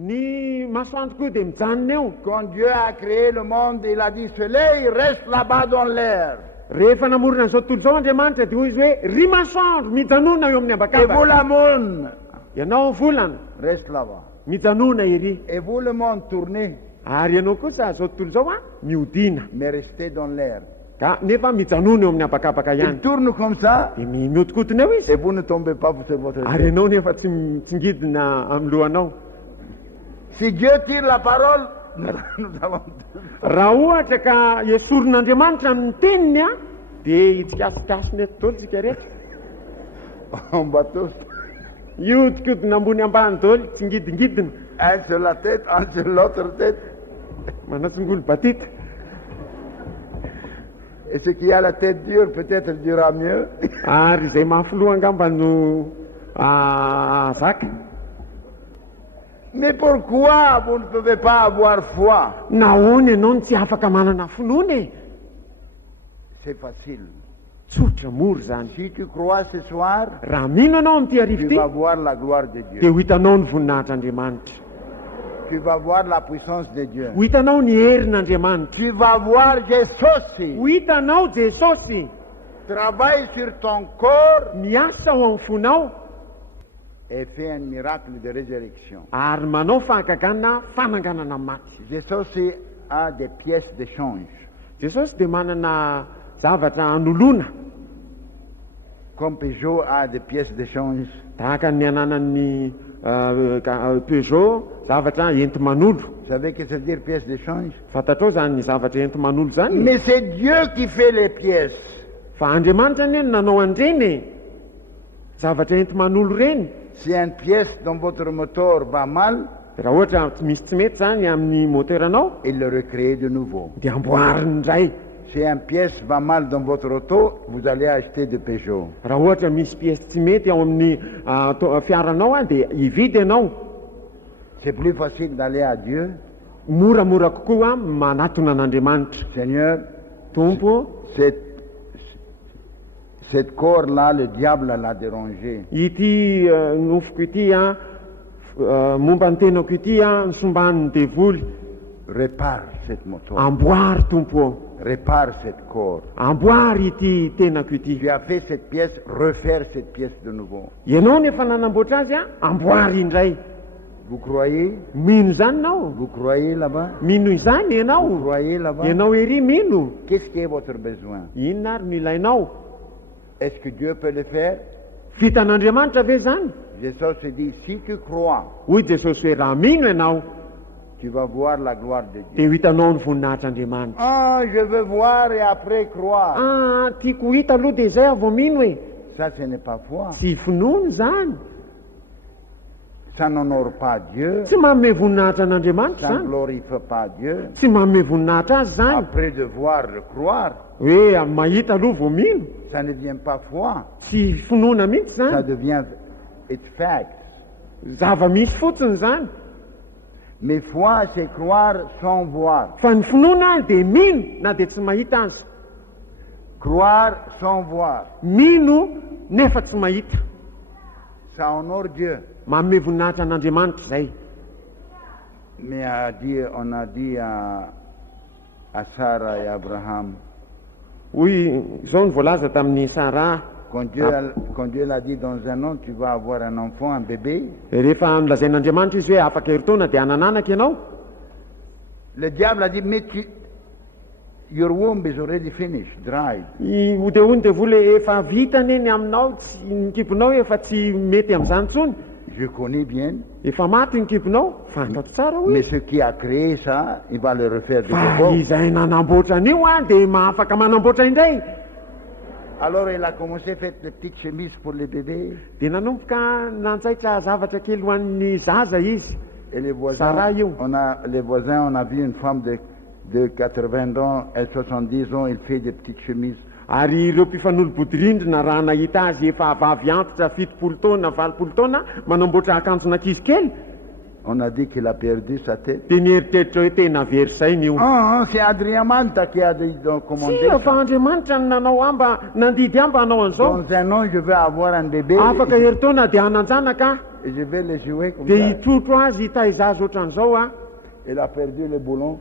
Ny masoandro koa dia mijanona eo. Quand Dieu a créé le monde, il a dit soleil, reste là-bas dans l'air. Rehefa namorona an'izao tontolo izao Andriamanitra dia hoy izy hoe ry masoandro mijanona eo amin'ny Et vous habakabaka. la moune, Ianao volana reste là-bas. mijanona ery. Et vous le monde, tournez, Ary ianao kosa izao tontolo izao mihodina. mais restez dans l'air. Ka nefa mijanona eo amin'ny habakabaka Il ihany. tourne comme ça, Dia mihodikotona eo izy. et vous ne tombez pas sur votre Ary tête. ianao nefa tsy mitsingidina amin'ny lohanao. Si Dieu tire la parole, nous avons Raha ohatra ka esorin'Andriamanitra amin'ny teniny dia hitsikasokasony eto daholo tsika rehetra. en bateau, Ihodikodina ambony ambany daholo tsingidingidina. un sur la tête, un sur l'autre tête. Manatsingolo batita. Et ce qui a la tête dure, peut-être dira mieux. Ary izay mahafoloa angamba no zaka. Mais pourquoi vous ne pouvez pas avoir foi? Nahoana ianao no tsy afaka manana finoana e? C'est facile. Tsotra mora zany. Si tu crois ce soir, Raha mino anao amin'ity arivo tu ity vas voir la gloire de dia Dieu. ho hitanao ny voninahitr'Andriamanitra. Tu vas voir la puissance de Dieu. Ho hitanao ny herin'Andriamanitra. Tu vas voir Jésus. Ho hitanao Jesosy Travaille sur ton corps miasa ao amin'ny fonao et fais un miracle de résurrection. ary manao fahagaganana fananganana maty. Jésus a des pièces d'échange. Jesosy dia manana zavatra hanoloana Comme Peugeot a des pièces d'échange. tahaka ny ananan'ny Peugeot zavatra enti-manolo. Vous savez que ça veut dire pièces d'échange? Fantatrao zany ny zavatra enti-manolo zany. Mais c'est Dieu qui fait les pièces. Fa Andriamanitra ny nanao andreny zavatra enti-manolo reny. Si une pièce dans votre moteur va mal, Raha ohatra misy tsy mety zany amin'ny moteranao il le recrée de nouveau. dia amboariny indray. Si une pièce va mal dans votre auto, vous allez acheter de Peugeot. Raha ohatra misy pièce tsy mety ao amin'ny fiaranao dia hividy ianao. C'est plus facile d'aller à Dieu. Moramora kokoa manatona an'Andriamanitra. Seigneur, Tompo, cette corps-là, le diable l'a dérangé. ity nofoko ity momba ny tenako ity ny sombaniny devoly. Répare cette moto. Amboary tompo, Répare cette corps. amboary ity tenako ity. Tu as fait cette pièce, refaire cette pièce de nouveau. Ianao nefa nanamboatra azy amboary indray. Vous croyez? Mino zany ianao. Vous croyez là-bas? Mino izany Vous ianao. croyez là-bas? Ianao ery mino. Qu'est-ce qui est votre besoin? Inona ary no ilainao? Est-ce que Dieu peut le faire? Vitan'Andriamanitra ve zany? Jésus se dit, si tu crois, Hoy Jesosy hoe raha mino ianao tu vas voir la gloire de Dieu. dia ho hitanao ny voninahitr'Andriamanitra. Ah, je veux voir et après croire. Tiako hita aloha dia izay avao mino e. Ça, ce n'est pas foi. Tsy finoana zany. Ça n'honore pas Dieu. Tsy manome voninahitra an'Andriamanitra Ça ne zany. glorifie pas Dieu. Tsy manome voninahitra azy zany. Après de voir, de croire, Hoe mahita aloha vao mino. ça ne devient pas foi. Tsy finoana mihitsy Ça zany. devient it's fact. Zava-misy fotsiny zany. Mais foi, c'est croire sans voir. Fa ny finoana dia mino na dia tsy mahita azy. Croire sans voir. Mino nefa tsy mahita. Ça honore Dieu. Manome voninahitra an'Andriamanitra zay. Mais on a dit à Sarah et Abraham, Hoy izao ny voalaza tamin'ny Sara. quand Dieu l'a dit dans un an, tu vas avoir un enfant, un bébé, Rehefa nolazain'Andriamanitra izy hoe afaka heritaona dia hanananaka ianao. le diable a dit, mais your womb is already finished, dried. Ode hony devoly efa vitany eny aminao, ny kibonao efa tsy mety amin'izany intsony. Je connais bien, Efa maty ny kibonao, fantatro tsara mais hoe. ce qui a créé ça, il va le refaire de Fa nouveau. izay nanamboatra an'io dia mahafaka manamboatra indray. Alors il a commencé à faire des petites chemises pour les bébés. Dia nanomboka nantsaitra zavatra kely ho an'ny zaza izy. Et les Sarah, you. voisins, on a vu une femme de 80 ans et 70 ans, elle fait des petites chemises. Ary ireo mpifanolo-bodirindrina raha nahita azy efa vavy antitra 70 taona 80 taona manamboatra akanjon'ankizy kely. On a dit qu'il a perdu sa tête. dia nieritreritra hoe tena verisainy io. C'est Adrien Malta qui a donc commandé Tsy ça. fa Andriamanitra no nanao amba nandidy amba hanao an'izao. Dans un an, je vais avoir un bébé Afaka heritaona dia hananjanaka et je vais le jouer comme dia ça. hitrotro azy hitaizazy ohatran'izao a. Il a perdu le boulon.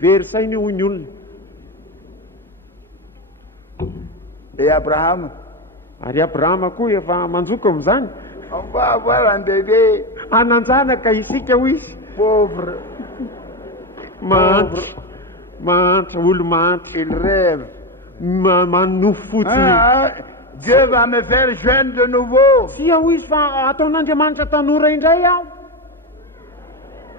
Verisainy hoy ny olona. Et Abraham, Ary Abrahama koa efa manjoko amin'izany. on va avoir un bébé Hananjanaka isika ho izy. pauvre. Mahantra olo mahantra Il rêve. manofo fotsiny. Dieu va me faire jeune de nouveau. Tsy ho izy fa ataon'Andriamanitra tanora indray aho.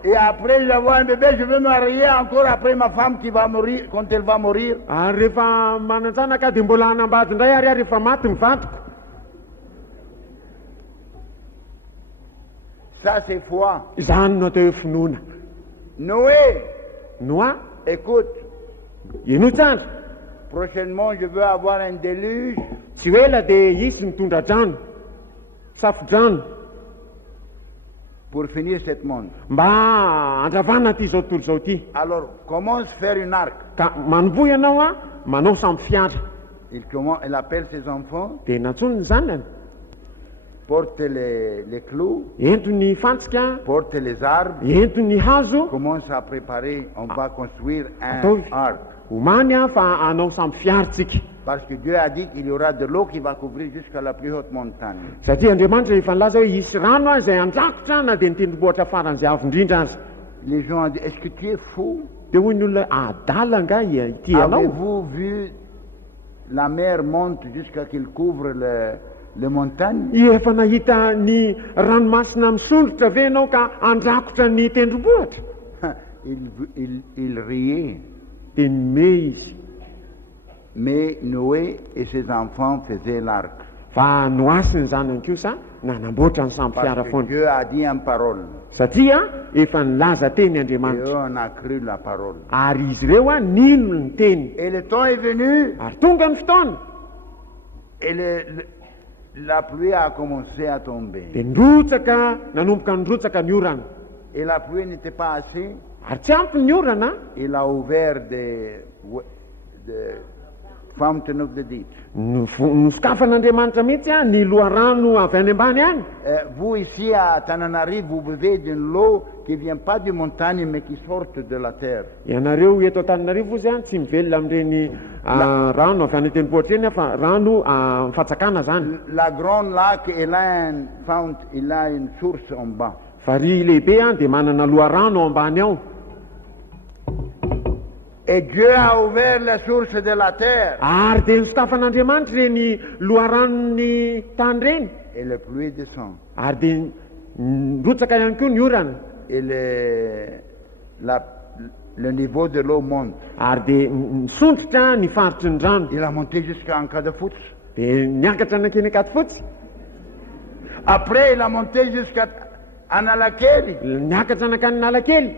Et après avoir un bébé, je vais me marier encore après ma femme qui va mourir, quand elle va mourir. Ary rehefa mananjanaka dia mbola hanambady indray ary rehefa maty mivadiko. Ça, c'est foi. Izany no atao hoe finoana. Noé, Noa, écoute, ino tsandra? prochainement, je veux avoir un déluge. Tsy ho ela dia isy mitondra drano, safo-drano, Pour finir ce monde. mba andravana ty zao tontolo zao ty. Alors, commence à faire une arc. Ka manomboy ianao a manao samy fiara. Il appelle ses enfants, Dia nantsony ny zanany, porte les clous, ento ny fantsika, porte les arbres, ento ny hazo, commence à préparer, on va construire un Attends. arc. omany a fa hanao samy fiaratsika. Parce que Dieu a dit qu'il y aura de l'eau qui va couvrir jusqu'à la plus haute montagne. Satria Andriamanitra efa nilaza hoe hisy rano a izay andrakotra na dia nitendrombohatra faran'izay avo indrindra azy. Les gens ont dit, est-ce que tu es fou? Dia hoy ny olona adala nga ity ianao. Avez-vous vu la mer monte jusqu'à qu'il couvre les montagnes? Efa nahita ny ranomasina misondrotra ve ianao ka andrakotra ny tendrombohatra? Il riait. Dia nome izy. Mais Noé et ses enfants faisaient l'arc. Fa noasy ny zanany kosa nanamboatra ny samy fiara Parce que foana. Dieu a dit en parole. Satria efa nilaza teny Et Andriamanitra. eux, on a cru la parole. Ary izy ireo a nino ny teny. Et le temps est venu Ary tonga ny fotoana. et la pluie a commencé à tomber. Dia nirotsaka, nanomboka nirotsaka ny orana. Et la pluie n'était pas assez. Ary tsy ampy ny orana. Il a ouvert des fountain of the deep. Nosokafan'Andriamanitra mihitsy a ny loharano avy any ambany any. Vous ici à Tananarive, vous buvez de l'eau qui vient pas du montagne mais qui sort de la terre. Ianareo eto Antananarivo izy a tsy mivelona amin'ireny rano avy any tendrombohitra eny fa rano mifatsakana zany. La grande lac, il a une source en bas. Fary lehibe a dia manana loharano ao ambany ao. Et Dieu a ouvert la source de la terre. Ary dia nisokafan'Andriamanitra reny loharanony tany reny. Et la pluie descend. Ary dia nirotsaka ihany koa ny orana. Et le niveau de l'eau monte. Ary dia nisondrotra ny faritry ny rano. Il a monté jusqu'à un cas de foot. Dia niakatra anakeny akaty fotsy. Après, il a monté jusqu'à Analakeli. Niakatra anakany Nalakely.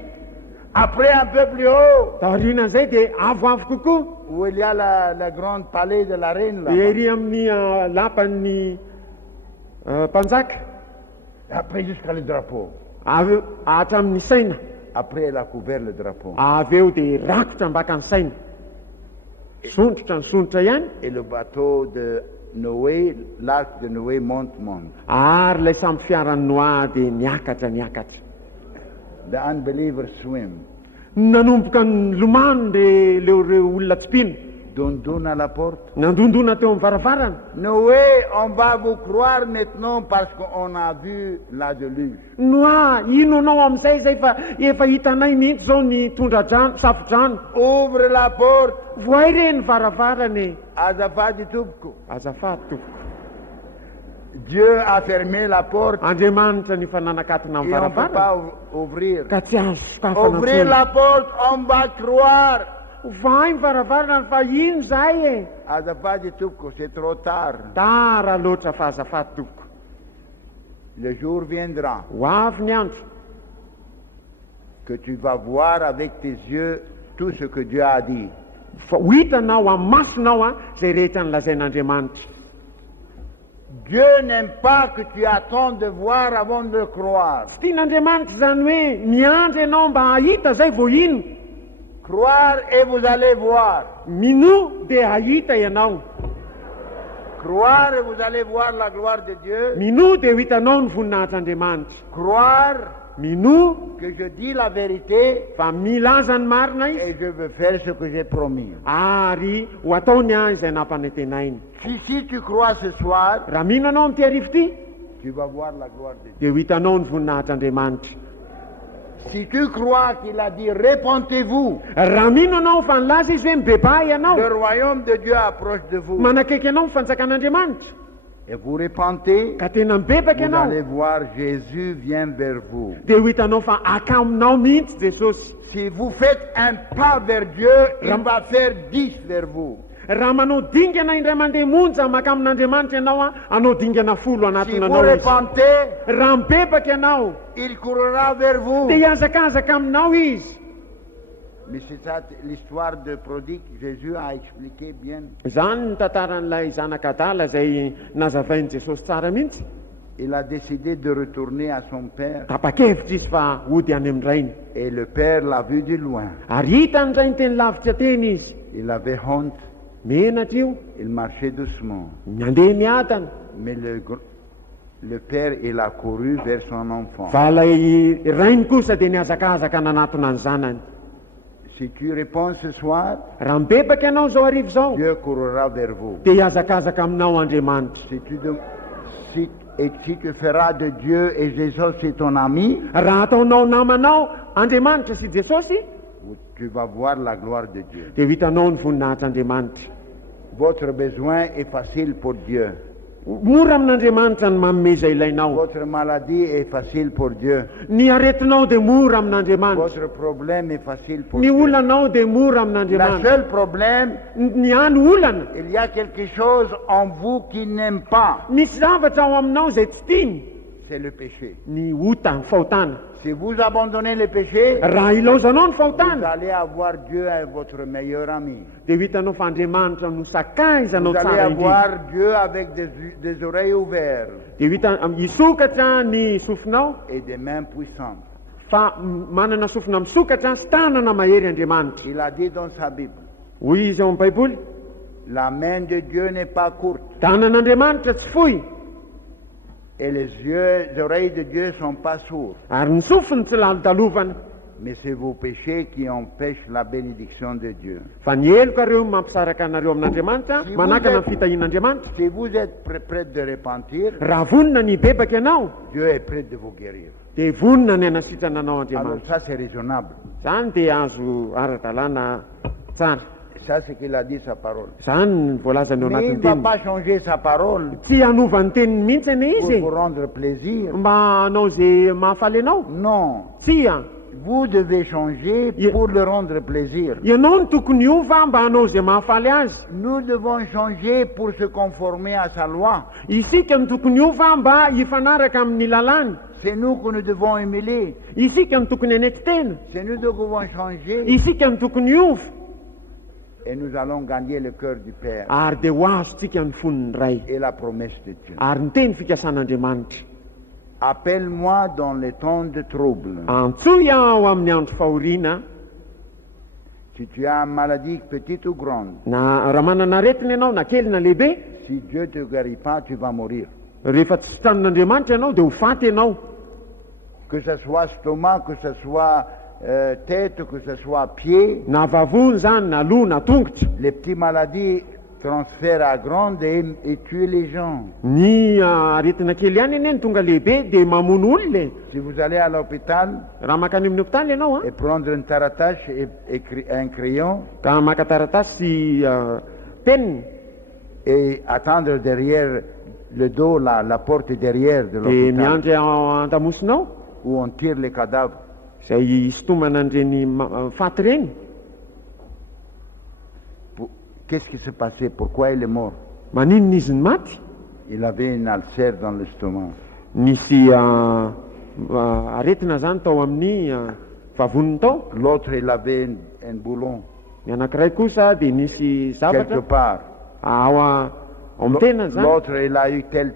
Après, un peu plus haut, Taorianan'izay dia avoavo kokoa. où il y a le grand palais de la reine là. Dia ery amin'ny lapan'ny mpanjaka. Après, jusqu'à le drapeau. Avy eo hatramin'ny saina. Après, il a couvert le drapeau. Avy eo dia rakotra mbaka ny saina. Sondrotra ihany. Et le bateau de Noé, l'arc de Noé monte. Ary ilay samy fiaran'ny Noa dia niakatra. The unbelievers swim. Nanomboka lomano reo olona tsy mpino. Dondona à la porte. Nandondona teo amin'ny varavarana. Noé, on va vous croire maintenant parce qu'on a vu la déluge. Noa, ino anao amin'izay zay fa efa hitanay mihitsy zao ny tondra-drano, safo-drano. Ouvre la porte. Voay re ny varavarany. Azafady tompoko. Azafady tompoko. Dieu a fermé la porte. Andriamanitra ny fananakatona amin'ny Et on ne peut varavarana. pas ouvrir. Ka tsy azo sokafana Ouvrir foana. la porte, on va croire. Vai ny varavarana fa ino zay e. Azafady tompoko, c'est trop tard. Tara loatra fa azafady tompoko. Le jour viendra Ho avy ny andro que tu vas voir avec tes yeux tout ce que Dieu a dit. fa ho hitanao amin'ny masonao a zay rehetra nylazain'Andriamanitra. Dieu n'aime pas que tu attends de voir avant de le croire. Tsy tian'Andriamanitra zany hoe miandry ianao mba hahita zay vao ino. Croire et vous allez voir. Mino dia hahita ianao. Croire et vous allez voir la gloire de Dieu. Mino dia ho hitanao ny voninahitr'Andriamanitra. Croire Mino que je dis la vérité fa milaza ny marina izy et je veux faire ce que j'ai promis. ary ho ataony izay nampanantenainy. Si tu crois ce soir, Raha mino anao amin'ity arivo ity tu vas voir la gloire de Dieu. dia ho hitanao ny voninahitr'Andriamanitra. Si tu crois qu'il a dit repentez-vous, Raha mino anao fa nilaza izy hoe mibeba ianao, le royaume de Dieu approche de vous. manakaiky anao ny fanjakan'Andriamanitra, Et vous repentez, ka tena mibebaka vous ianao, allez voir Jésus vient vers vous. dia ho hitanao fa akaminao mihitsy Jesosy. Si vous faites un pas vers Dieu, il va faire 10 vers vous. Raha manao dingana indray mandeha monja maka amin'Andriamanitra ianao a, anao dingana 10 Si anatinanao vous izy. repentez, Raha mibebaka ianao il courra vers vous. dia hiazakazaka aminao izy. Mais c'est ça l'histoire de prodigue. Jésus a expliqué bien. Zany ny tantaran'ilay zanak'adala izay nazavain'i Jesosy tsara mihitsy. Il a décidé de retourner à son père. Tapa-kevitra izy fa hody any amin'ny rainy. Et le père l'a vu de loin. Ary hita ny rainy teny lavitra teny izy. Il avait honte. Menatra io, Il marchait doucement. mandeha miadana. Mais le père, il a couru vers son enfant. Fa ilay rainy kosa dia niazakazaka nanatona ny zanany. Si tu réponds ce soir, Raha mibebaka ianao zao arivo zao, Dieu courra vers vous. dia hiazakazaka aminao Andriamanitra. Et si tu feras de Dieu et Jésus c'est ton ami, Raha ataonao namanao Andriamanitra sy Jesosy, tu vas voir la gloire de Dieu. dia ho hitanao ny voninahitr'Andriamanitra. Votre besoin est facile pour Dieu. Mora amin'Andriamanitra ny mameza ilainao. Votre maladie est facile pour Dieu. Ny aretinao dia mora amin'Andriamanitra. Votre problème est facile pour Ny Dieu. olanao dia mora Le amin'Andriamanitra. seul problème, Ny any olana, il y a quelque chose en vous qui n'aime pas, misy zavatra ao aminao izay tsy tiany, c'est le péché. ny ota, ny fahotana. Si vous abandonnez le péché, Raha ilaozanao ny vous fahotana, allez avoir Dieu à votre meilleur ami. dia ho hitanao fa Andriamanitra no sakaizanao Vous allez tsara indrindra. avoir Dieu avec des oreilles ouvertes Dia hisokatra ny sofinao, et des mains puissantes. fa manana sofina misokatra sy tanana mahery Andriamanitra. Il a dit dans sa Bible, Hoy izy ao amin'ny Baiboly, la main de Dieu n'est pas courte tanan'Andriamanitra tsy fohy, et les oreilles de Dieu sont pas sourdes. ary ny sofiny tsy lalitalovana, Mais c'est vos péchés qui empêchent la bénédiction de Dieu. fa ny heloka ireo mampisaraka anareo amin'Andriamanitra, Si manakana vous ny fitahian'Andriamanitra. Si vous êtes prêt de repentir, Raha vonina ny bebaka ianao, Dieu est prêt de vous guérir. dia vonina ny anasitrananao Alors Andriamanitra. ça c'est raisonnable. Zany dia azo ara-dalàna tsara. Et ça c'est qu'il a dit sa parole. Zany ny voalazany ao Mais il anatin'ny ne va teniny. pas changer sa parole Tsy hanova ny teniny mihitsy ane pour izy vous rendre plaisir. mba hanao zay mahafaly anao. Non. Tsy a, Vous devez changer pour le rendre plaisir. ianao ny tokony hiova mba hanao zay mahafaly azy. Nous devons changer pour se conformer à sa loi. Isika ny tokony hiova mba hifanaraka amin'ny lalàny. C'est nous que nous devons humilier. Isika ny tokony hanety tena. C'est nous qui devons changer. Isika ny tokony hiova. Et nous allons gagner le cœur du Père Ary dia ho azontsika ny foniny ray. et la promesse de Dieu. Ary ny teny fikasan'Andriamanitra. Appelle-moi dans les temps de trouble. Antsoy ao amin'ny andro fahoriana. Si tu as une maladie petite ou grande, Na raha manana aretina ianao na kely na lehibe, si Dieu ne te guérit pas, tu vas mourir. rehefa tsy sotran'Andriamanitra ianao dia ho faty ianao. Que ce soit stomac, que ce soit tête, que ce soit pied, Na vavony zany na loha na tongotra. les petites maladies transfèrent à grandes et tuent les gens. Ny aretina kely ihany eny tonga lehibe dia mamono olona. Si vous allez à l'hôpital Raha makany amin'ny hôpitaly ianao et prendre une taratache et un crayon ka maka taratasy sy penina et attendre derrière le dos, la porte derrière de dia l'hôpital miandry an-damosinao où on tire les cadavres, izay sitomana an'ireny faty ireny. qu'est-ce qui s'est passé? Pourquoi il est mort? Maninona izy ny maty? Il avait une ulcère dans l'estomac. Nisy aretina zany tao amin'ny vavoniny tao. L'autre, il avait un boulon Ny anankiray kosa dia nisy quelque zavatra part. ao Ao tena zany L'autre, il a eu tel.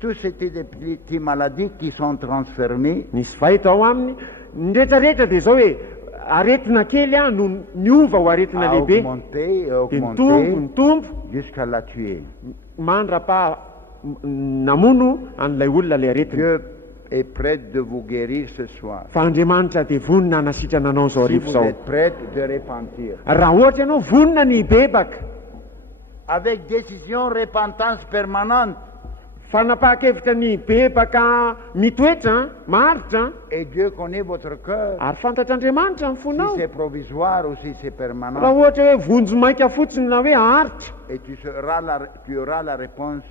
Tous c'était des petites maladies qui sont transformées nisy vahitra ao aminy ny rehetrarehetra dia zao hoe aretina kely a no niova ho aretina à lehibe augmenter et dia augmenter ny tombo jusqu'à la tuer. mandrapa namono an'ilay olona lay aretina Dieu est prêt de vous guérir ce soir. fa Andriamanitra dia vonona hanasitrana anao zao Si arivo vous zao êtes prêt de repentir. raha ohatra ianao vonona ny bebaka Avec décision, repentance permanente. fanapaha-kevitra ny bebaka mitoetra maritra Et Dieu connaît votre cœur. ary fantatr'Andriamanitra ny Si fonao c'est provisoire ou si c'est raha permanent. ohatra hoe vonjo maika fotsiny na hoe haritra Et tu auras la réponse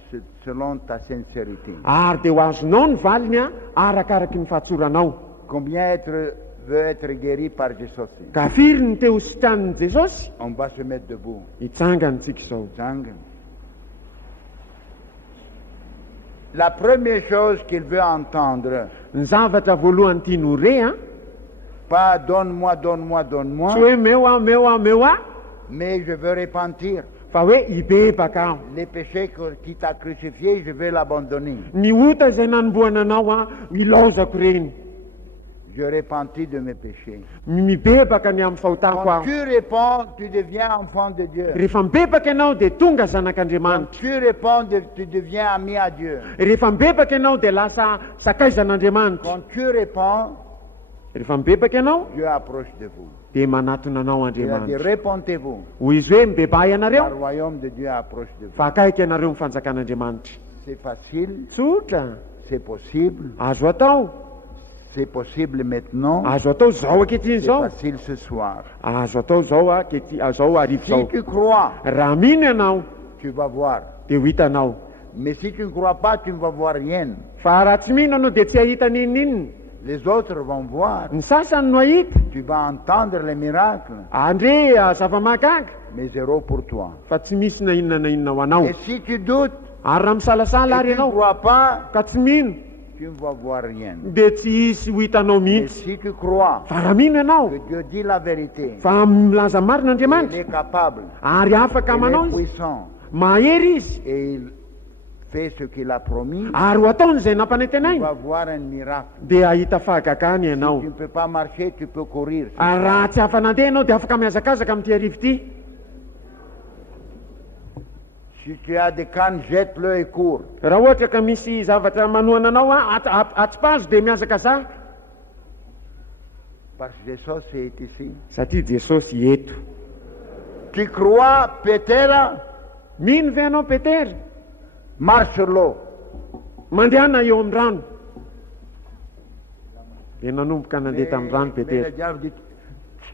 selon ta sincérité. ary dia ho azonao ny valiny a arakaraky ny fahatsoranao Combien veut être guéri par Jésus? ka firy ny te ho sitranin'i Jesosy On va se mettre debout. hitsanganytsika izao Zang. La première chose qu'il veut entendre, ny zavatra voalohany tia no re a pas donne-moi, tsy hoe meo a mais je veux repentir. fa hoe hibebaka aho Les péchés qui t'a crucifié, je veux l'abandonner. ny ota izay nanomboana anao a ilaozako reny Je repentis de mes péchés. mibebaka ny amin'ny fahotako Quand aho tu réponds, tu deviens enfant de Dieu. rehefa mibebaka ianao dia tonga Quand zanak'Andriamanitra tu réponds, tu deviens ami à Dieu. rehefa mibebaka ianao dia lasa sakaizan'Andriamanitra Quand tu réponds, rehefa mibebaka ianao Dieu approche de vous. dia manatona anao Il a dit, Andriamanitra répondez-vous. hoy izy hoe mibeba Le ianareo royaume de Dieu approche de vous. fa akaiky ianareo ny fanjakan'Andriamanitra C'est facile, tsotra c'est possible. azo atao C'est possible maintenant. azo atao zao ankehitriny C'est zao facile ce soir. azo atao zao zao arivo Si zao tu crois, raha mino ianao tu vas voir. dia ho hitanao Mais si tu ne crois pas, tu ne vas voir rien. fa raha tsy mino anao dia tsy ahita ninninona Les autres vont voir. ny sasany no ahita Tu vas entendre les miracles, andre zava-mahagaga mais zéro pour toi. fa tsy misy na inona ho anao Et si tu doutes ary raha misalasala et ary tu ne ianao crois pas, ka tsy mino tu ne vas voir rien. dia tsy hisy ho hitanao Mais mihitsy si tu crois fa raha mino ianao que Dieu dit la vérité, fa milaza il marin'Andriamanitra est capable, ary afaka il manao est izy puissant, mahery izy et il fait ce qu'il a promis, ary ho ataony izay tu nampanentenainy vas voir un miracle. dia ahita fahagagany ianao Tu ne peux pas marcher, tu peux courir. ary raha tsy afa nandeha ianao dia afaka mihazakazaka amin'ity arivo ity Si tu as des cannes, jette-le et cours. raha ohatra ka misy zavatra manohana anao a atsipazo dia mihazakazaka Parce que Jésus est ici. satria Jesosy eto Tu crois, Péter, mino ve anao Petera marche sur l'eau. mandehana eo amin'ny rano dia nanomboka nandeha tamin'ny rano Mais Petera le diable dit,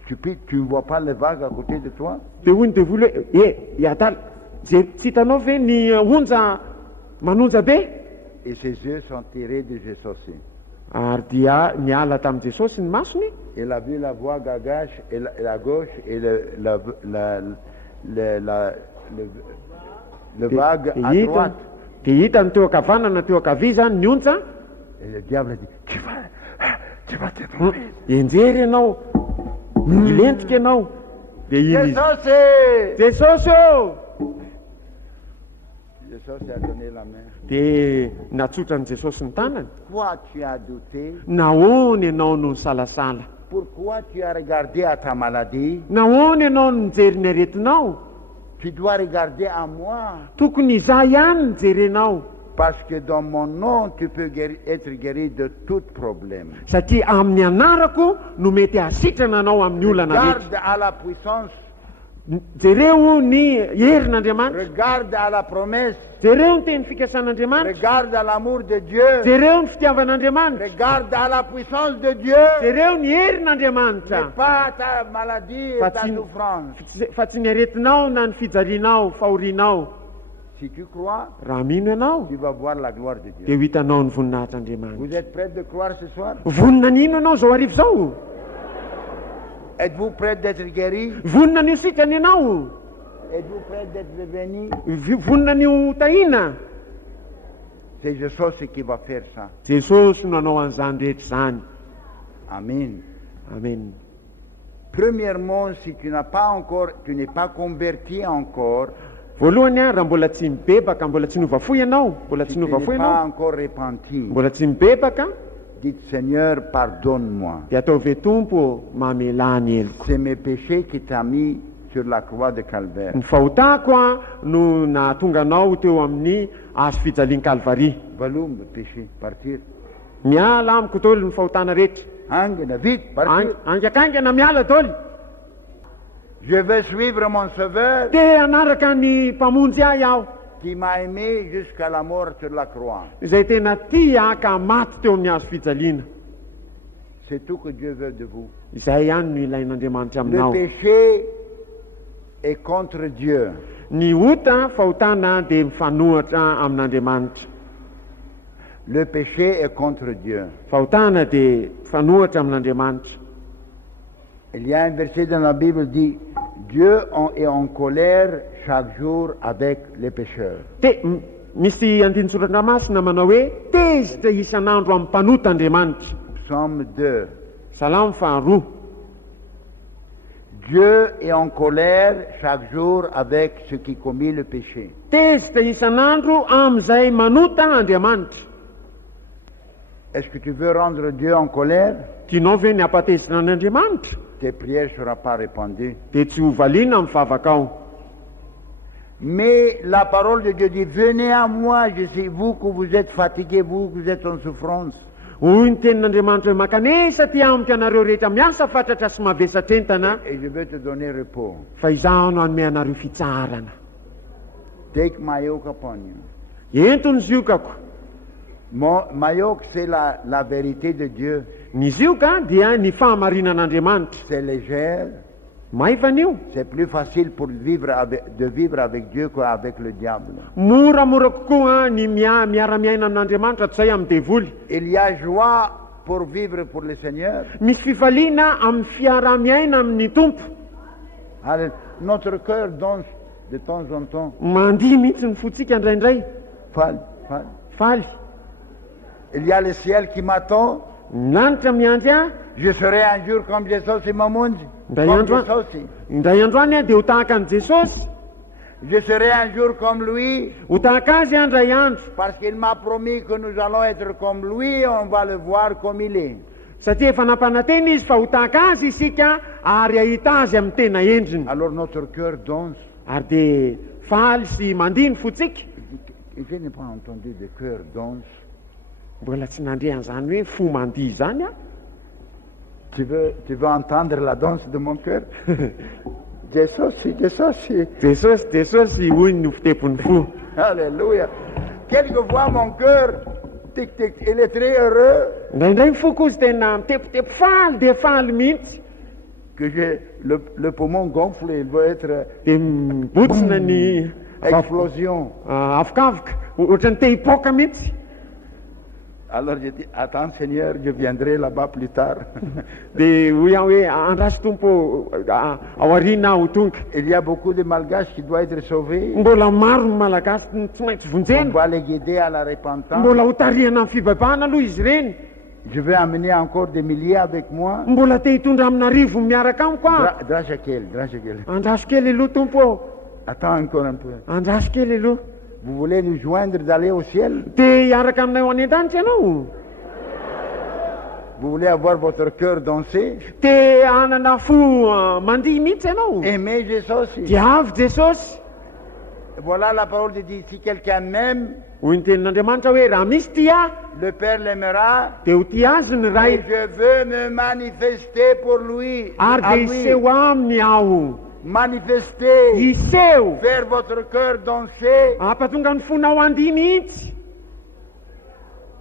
stupide, tu ne vois pas les vagues à côté de toi? dia hoy ny devoly hoe iatala tsy hitanao ve ny onja manonja be Et ses yeux sont tirés de Jésus. ary dia niala tamin'i Jesosy ny masony Il a vu la voie à gauche et la gauche et le vague à droite. dia hitany teo ankavanana teo ankavia zany ny onja Et le diable a dit, tu vas te tromper. enjery ianao ilentika ianao dia iny izy Jésus! Jesosy o Jésus a donné la main. dia natsotrany Jesosy ny tanany Pourquoi tu as douté? nahoana ianao no nisalasala Pourquoi tu as regardé à ta maladie? nahoana ianao no nijery ny aretinao Tu dois regarder à moi. tokony izaho ihany nijerenao Parce que dans mon nom, tu peux être guéri de tout problème. satria amin'ny anarako no mety hasitrana anao amin'ny olana rehetra Regarde à la puissance. jereo ny herin'Andriamanitra Regarde à la promesse. jereo ny teny fikasan'Andriamanitra Regarde à l'amour de Dieu. jereo ny fitiavan'Andriamanitra Regarde à la puissance de Dieu. jereo ny Mais herin'Andriamanitra pas ta maladie et ta souffrance. fa tsy ny aretinao na ny fijalianao fahorianao Si tu crois, raha mino ianao tu vas voir la gloire de dia Dieu. ho hitanao ny Vous voninahitr'Andriamanitra êtes prêts de croire ce soir? vonina ny ino ianao zao arivo zao Êtes-vous prêts d'être guéris? vonina ny ho sitrany ianao Êtes-vous prêts d'être bénis? vonina ny ho tahina C'est Jésus qui va faire ça. Jesosy no anao an'izany rehetra zany Amen. amen Premièrement, si tu n'es pas converti encore, voalohany a raha mbola tsy mibebaka mbola tsy novafoy ianao mbola Si tsy tu n'es novafoy pas ianao encore repenti, mbola tsy mibebaka dites Seigneur, pardonne-moi. dia ataovy tompo mamela ny eloko C'est mes péchés qui t'a mis sur la croix de Calvaire. ny fahotako a no nahatonga anao teo amin'ny azo fijaliany kalvaria Valoum, péché, partir. miala amiko toly ny fahotana rehetra Angana, vite, partir. angakangana miala toly Je veux suivre mon Sauveur te anaraka ny mpamonjy ahy aho qui m'a aimé jusqu'à la mort sur la croix. izay tena tia ka maty teo amin'ny azo fijaliana C'est tout que Dieu veut de vous. izay ihany no ilain'andriamanitra Le aminao péché est contre Dieu. ny ota fahotana dia mifanohatra amin'andriamanitra Le péché est contre Dieu. fahotana dia mifanohatra amin'andriamanitra Il y a un verset dans la Bible qui dit Dieu est en colère chaque jour avec les pécheurs. misy andinitsorandramasina manao hoe tezitra isan'andro amin'ny mpanota andriamanitra Psaume 2. salamo faharoa Dieu est en colère chaque jour avec ceux qui commet le péché. tezitra isan'andro amin'izay manota andriamanitra Est-ce que tu veux rendre Dieu en colère? tianao ve ny ampatezitra an'andriamanitra Tes prières ne seront pas répondues. dia tsy hovaliana amin'ny vavakao Mais la parole de Dieu dit, venez à moi, je sais vous que vous êtes fatigués, vous que vous êtes en souffrance. hoy ny tenin'andriamanitra hoe makanesa ty amiko anareo rehetra miasa fatratra sy mavesatrentana Et je vais te donner repos. fa izaho no anome anareo fitsarana Take my yoke upon you. entony ziokako My yoke, c'est la vérité de Dieu. ny zioka dia ny fahamarinan'andriamanitra C'est légère. maivan'io C'est plus facile pour de vivre avec Dieu qu'avec le diable. moramora kokoa ny miara-miaina amin'andriamanitra tsy zay amin'ny devoly Il y a joie pour vivre pour le Seigneur. misy fifaliana amin'ny fiara-miaina amin'ny tompo Allez, notre cœur danse de temps en temps. mandihy mihitsy ny fotsika indraindray Falle, falle. faly Il y a le ciel qui m'attend. ny lanitra miandry a Je serai un jour comme Jésus et Mamonde. indray Comme andro Jésus. indray andro any a dia ho tahaka an' jesosy Je serai un jour comme lui. ho tahaka azy a ndray andro Parce qu'il m'a promis que nous allons être comme lui. On va le voir comme il est. satria efa nampanantena izy fa ho tahaka azy isika ary ahita azy amin'ny tena endriny Alors notre cœur danse. ary dia faly sy mandihy ny fotsika Et je n'ai pas entendu de cœur danse. mbola tsy nandrehan'izany hoe fo mandihy zany a Tu veux entendre la danse de mon cœur? Jésus, Jésus. jesosy hoy ny fitepony fo Alléluia. Quelquefois mon cœur, tic tic, il est très heureux indraindray ny foko izy tena mitepitepo faly dia faly mihitsy que le poumon gonfle, il veut être dia mibotsina ny explosion. avokavoka ohatrany te hipoaka mihitsy Alors je dis, attends Seigneur, je viendrai là-bas plus tard. dia hoy aho hoe andraso tompo ao arina aho ho tonga Il y a beaucoup de malgaches qui doivent être sauvés. mbola maro ny malagasy tsy maintsy On vonjena va les guider à la repentance. mbola ho tarihana amin'ny fivavahana aloha izy ireny Je vais amener encore des milliers avec moi. mbola te hitondra amin'arivo miaraka amiko a Drachakel. andraso kely aloha tompo Attends encore un peu. andraso kely aloha Vous voulez nous joindre d'aller au ciel? dia hiaraka aminay ho any an-danitra ianao Vous voulez avoir votre cœur dansé? dia anana fo mandihy mihitsy ianao Aimez Jésus. dia avy jesosy Voilà la parole de Dieu. Si quelqu'un m'aime, hoy ny tenin'andriamanitra hoe raha misy ty a le Père l'aimera. dia ho ty azy ny Et ray je veux me manifester pour lui. ary À dia lui. iseho aminy aho Manifester. iseho Faire votre cœur danser. ampatonga ny fonao andihy mihitsy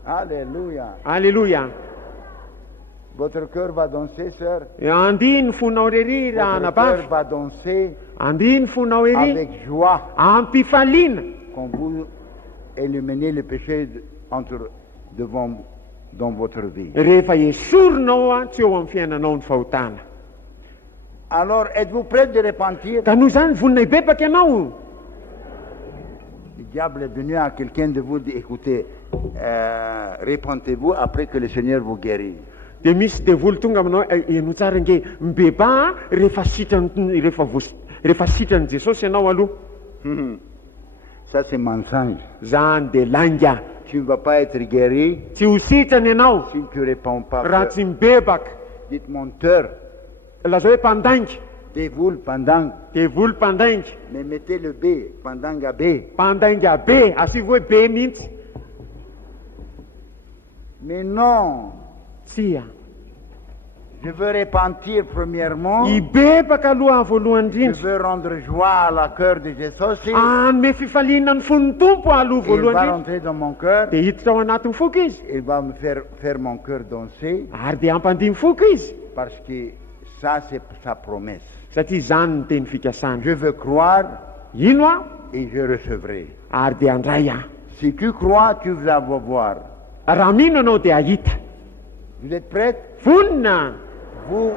Alléluia. alleloia Votre cœur va danser, sœur. andihy ny fonao rery Votre raha cœur anabavy va danser andihy ny fonao ery avec joie ampifaliana quand vous éliminez le péché devant dans votre vie. rehefa esorinao a tsy eo amin'ny fiainanao ny fahotana Alors, êtes-vous prêt de repentir? ka noho izany vonina hibebaka ianao Le diable est venu à quelqu'un de vous dire, écoutez, repentez-vous après que le Seigneur vous guérit. dia misy devoly tonga aminao eno tsara nge mibeba rehefa sitrany jesosy ianao aloha Ça, c'est mensonge. Zany dia langa. Tu ne vas pas être guéri Tsy ho sitrany ianao si tu ne réponds pas. raha tsy mibebaka. Dites monteur, Lazao hoe mpandainga dévoule pendant, dia voly mpandainga. mais mettez le B, pendant B. Mpandainga be, asivy hoe be mihitsy. Mais non, Tsia. je veux repentir premièrement. Hibebaka aloha voalohany Je indrindra. veux rendre joie à la cœur de Jésus. Anome fifaliana ny fon'ny tompo aloha Il voalohany va indrindra. rentrer dans mon cœur. Dia hiditra ao anatin'ny foko izy. Il va me faire mon cœur danser. Ary dia ampandimy foko izy. Parce que ça, c'est sa promesse. Satria zany ny teny fikasana. Je veux croire Ino aho et je recevrai. ary dia andray aho. Si tu crois, tu vas voir. Raha mino anao dia ahita. Vous êtes prêts? Vonina. Vous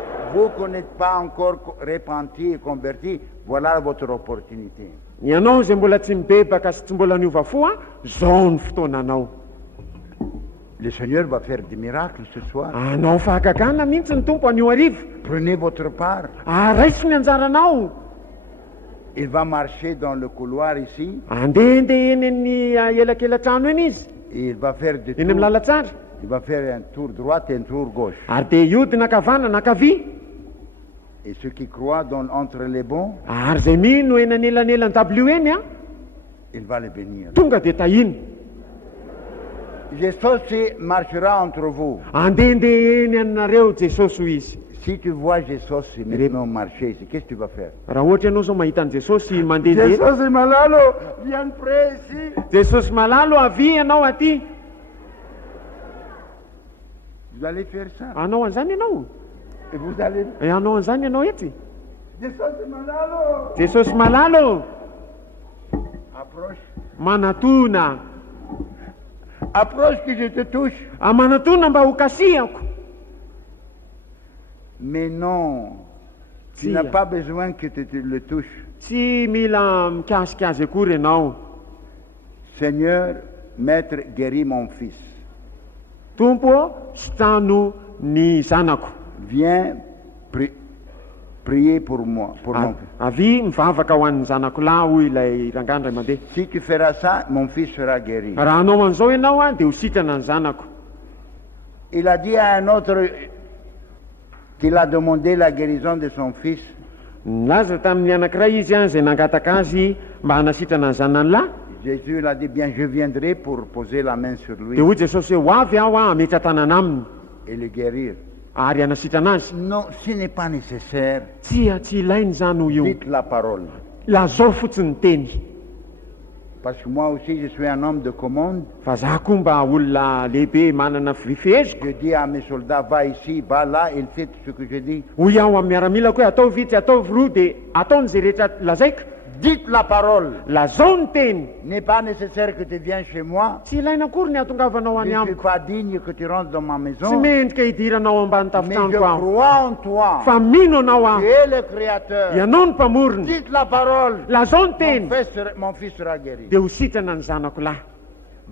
qui n'êtes pas encore repenti et converti, voilà votre opportunité. Ianao izay mbola tsy mibebaka sy tsy mbola niova fo a, zao ny fotoananao. Le Seigneur va faire des miracles ce soir. Anao fahagagana mihitsy ny tompo anio hariva. Prenez votre part. Araiso ny anjaranao. Il va marcher dans le couloir ici Andehandeha eny amin'ny elakelatrano eny izy. et il va faire des Eny amin'ny tours. lalatsara. Il va faire un tour droite et un tour gauche. Ary dia iodina kavanana akavia. Et ceux qui croient entre les bons, Ary zay mino eny anelanelany tablio eny a, il va les bénir. tonga dia tahiny. Jésus marchera entre vous. Andehandeha eny aminareo Jesosy hoy izy. Si tu vois Jésus maintenant marcher ici, qu'est-ce que tu vas faire? Raha ohatra ianao zao mahita an' Jesosy mandehandeha. Jésus malalo, viens près ici. Jesosy malalo avia ianao aty. Vous allez faire ça. Anao an'izany ianao. Et vous allez. Anao an'izany ianao etsy. Jésus malalo. Jesosy malalo. Approche. Manatona. Approche que je te touche. Manatona mba ho kasihako. Mais non, tu Si. n'as pas besoin que tu le touches. Tsy mila mikasikazy akory ianao. Seigneur, Maître, guéris mon fils. Tompo, sitano ny zanako. Viens prier pour moi, pour mon fils. Avy mivavaka ho an'ny zanako lahy hoy ilay rangandray mandeha. Si tu feras ça, mon fils sera guéri. Raha anao an'izao ianao a dia ho sitrana ny zanako. Il a dit à un autre qu'il a demandé la guérison de son fils. Nilaza tamin'ny anankiray izy a izay nangataka azy mba hanasitrana ny zanany lahy. Jésus l'a dit, bien, je viendrai pour poser la main sur lui Dia hoy Jesosy hoe ho avy aho a hametra tanana aminy et le guérir. ary hanasitrana azy. Non, ce n'est pas nécessaire. Tsy ilainy zany ho io. Dites la parole. Lazao fotsiny ny teny. Parce que moi aussi, je suis un homme de commande. Fa za koa mba olona lehibe manana fiheziko. Je dis à mes soldats, va ici, va là, ils font ce que je dis. Hoy aho amin'ny miaramila koa hoe atao vitsy atao roa dia ataony zay rehetra lazaiko. Dites la parole. Lazao ny teny. N'est pas nécessaire que tu viennes chez moi. Tsy ilaina akory ny ahatongavanao Je any ne suis amiko. pas digne que tu rentres dans ma Tsy maison. mendrika hidiranao ambany Mais je tafitranoko aho. crois en toi. Fa mino anao Tu aho. es le Créateur. Ianao ny mpamorona. Dites la parole. Lazao ny teny. Mon fils sera guéri. Dia ho sitrana ny zanako lahy.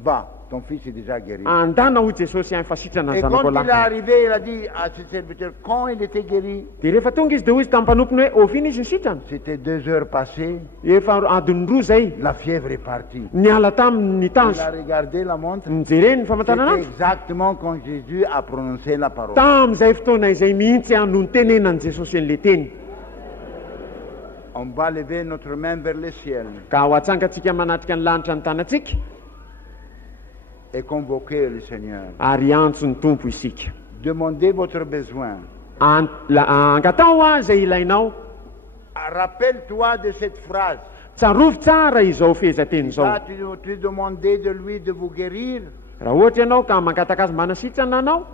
Va, ton fils est déjà guéri. Andana hoy Jesosy any fa sitrana ny Et quand zanako il est lahy. arrivé, il a dit à ses serviteurs, quand il était guéri, Dia rehefa tonga izy dia hoy izy tamin'ny mpanompony hoe ovina izy ny sitrana. c'était 2 heures passées, Efa adiny roa zay. la fièvre est partie. Niala tamin'ny Il a tanjo. regardé la montre. Nijereny ny C'était famantaranandro. exactement quand Jésus a prononcé la parole. Tamin'izay fotoana izay mihitsy no nitenenan'i Jesosy an'le teny. On va lever notre main vers le ciel Ka ho atsangatsika manatrika ny lanitra ny tanantsika et convoquer le Seigneur. ary antso ny tompo isika. Demandez votre besoin. Angatao a zay ilainao. Rappelle-toi de cette phrase. Tsarovy tsara izao fehezateny zao. Là, tu demandais de lui de vous guérir. Raha ohatra ianao ka mangataka azy manasitrana anao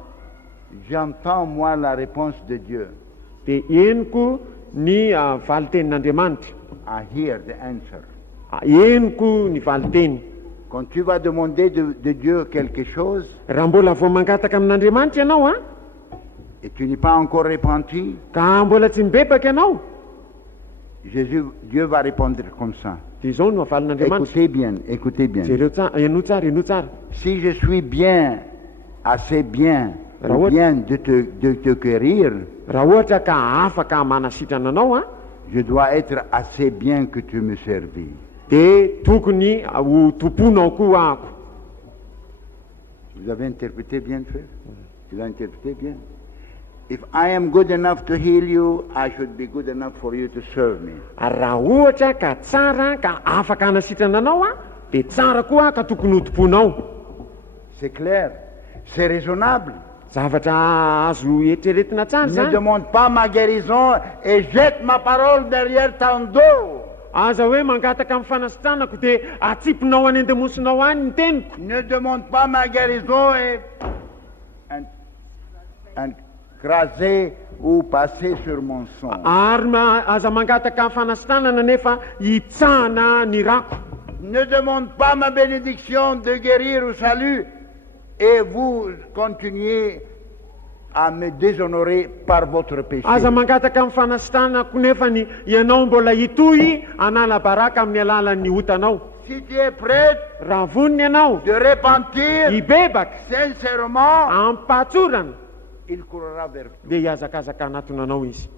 J'entends, moi, la réponse de Dieu. dia eniko ny valitenin'Andriamanitra. I hear the answer. Eniko ny valiteny. Quand tu vas demander de Dieu quelque chose Raha mbola vao mangataka amin'Andriamanitra ianao a et tu n'es pas encore repenti, ka mbola tsy mibebaka ianao Dieu va répondre comme ça. dia izao no avalin'Andriamanitra. Écoutez bien, écoutez bien. Jereo tsara, eno tsara. Si je suis bien, assez bien, Raha ou ohatra- bien de te guérir, Raha ohatra ka afaka manasitrana anao a je dois être assez bien que tu me servis. dia tokony ho tomponao koa ako. Vous avez interprété bien, frère? Tu l'as interprété bien? If I am good enough to heal you, I should be good enough for you to serve me. Ary raha ohatra ka tsara ka afaka hanasitrana anao dia tsara koa ka tokony ho tomponao. C'est clair, c'est raisonnable. Zavatra azo eritreretina tsara Ne zany. demande pas ma guérison et jette ma parole derrière ton dos. Aza hoe mangataka amin'ny fanasitranako dia atsipinao any an-demosinao any ny teniko. Ne demande pas ma guérison et craser ou passer sur mon sang. Ary aza mangataka amin'ny fanasitranana nefa hitsahana ny rako. Ne demande pas ma bénédiction de guérir ou salut et vous continuez à me déshonorer par votre péché. Aza mangataka amin'ny fanasitranako nefa ny ianao mbola hitohy anala baraka amin'ny alalan'ny hotanao. Si tu es prêt Raha voniny ianao de repentir hibebaka sincèrement, ampatsorana il courra vers toi. dia hiazakazaka anatonanao izy.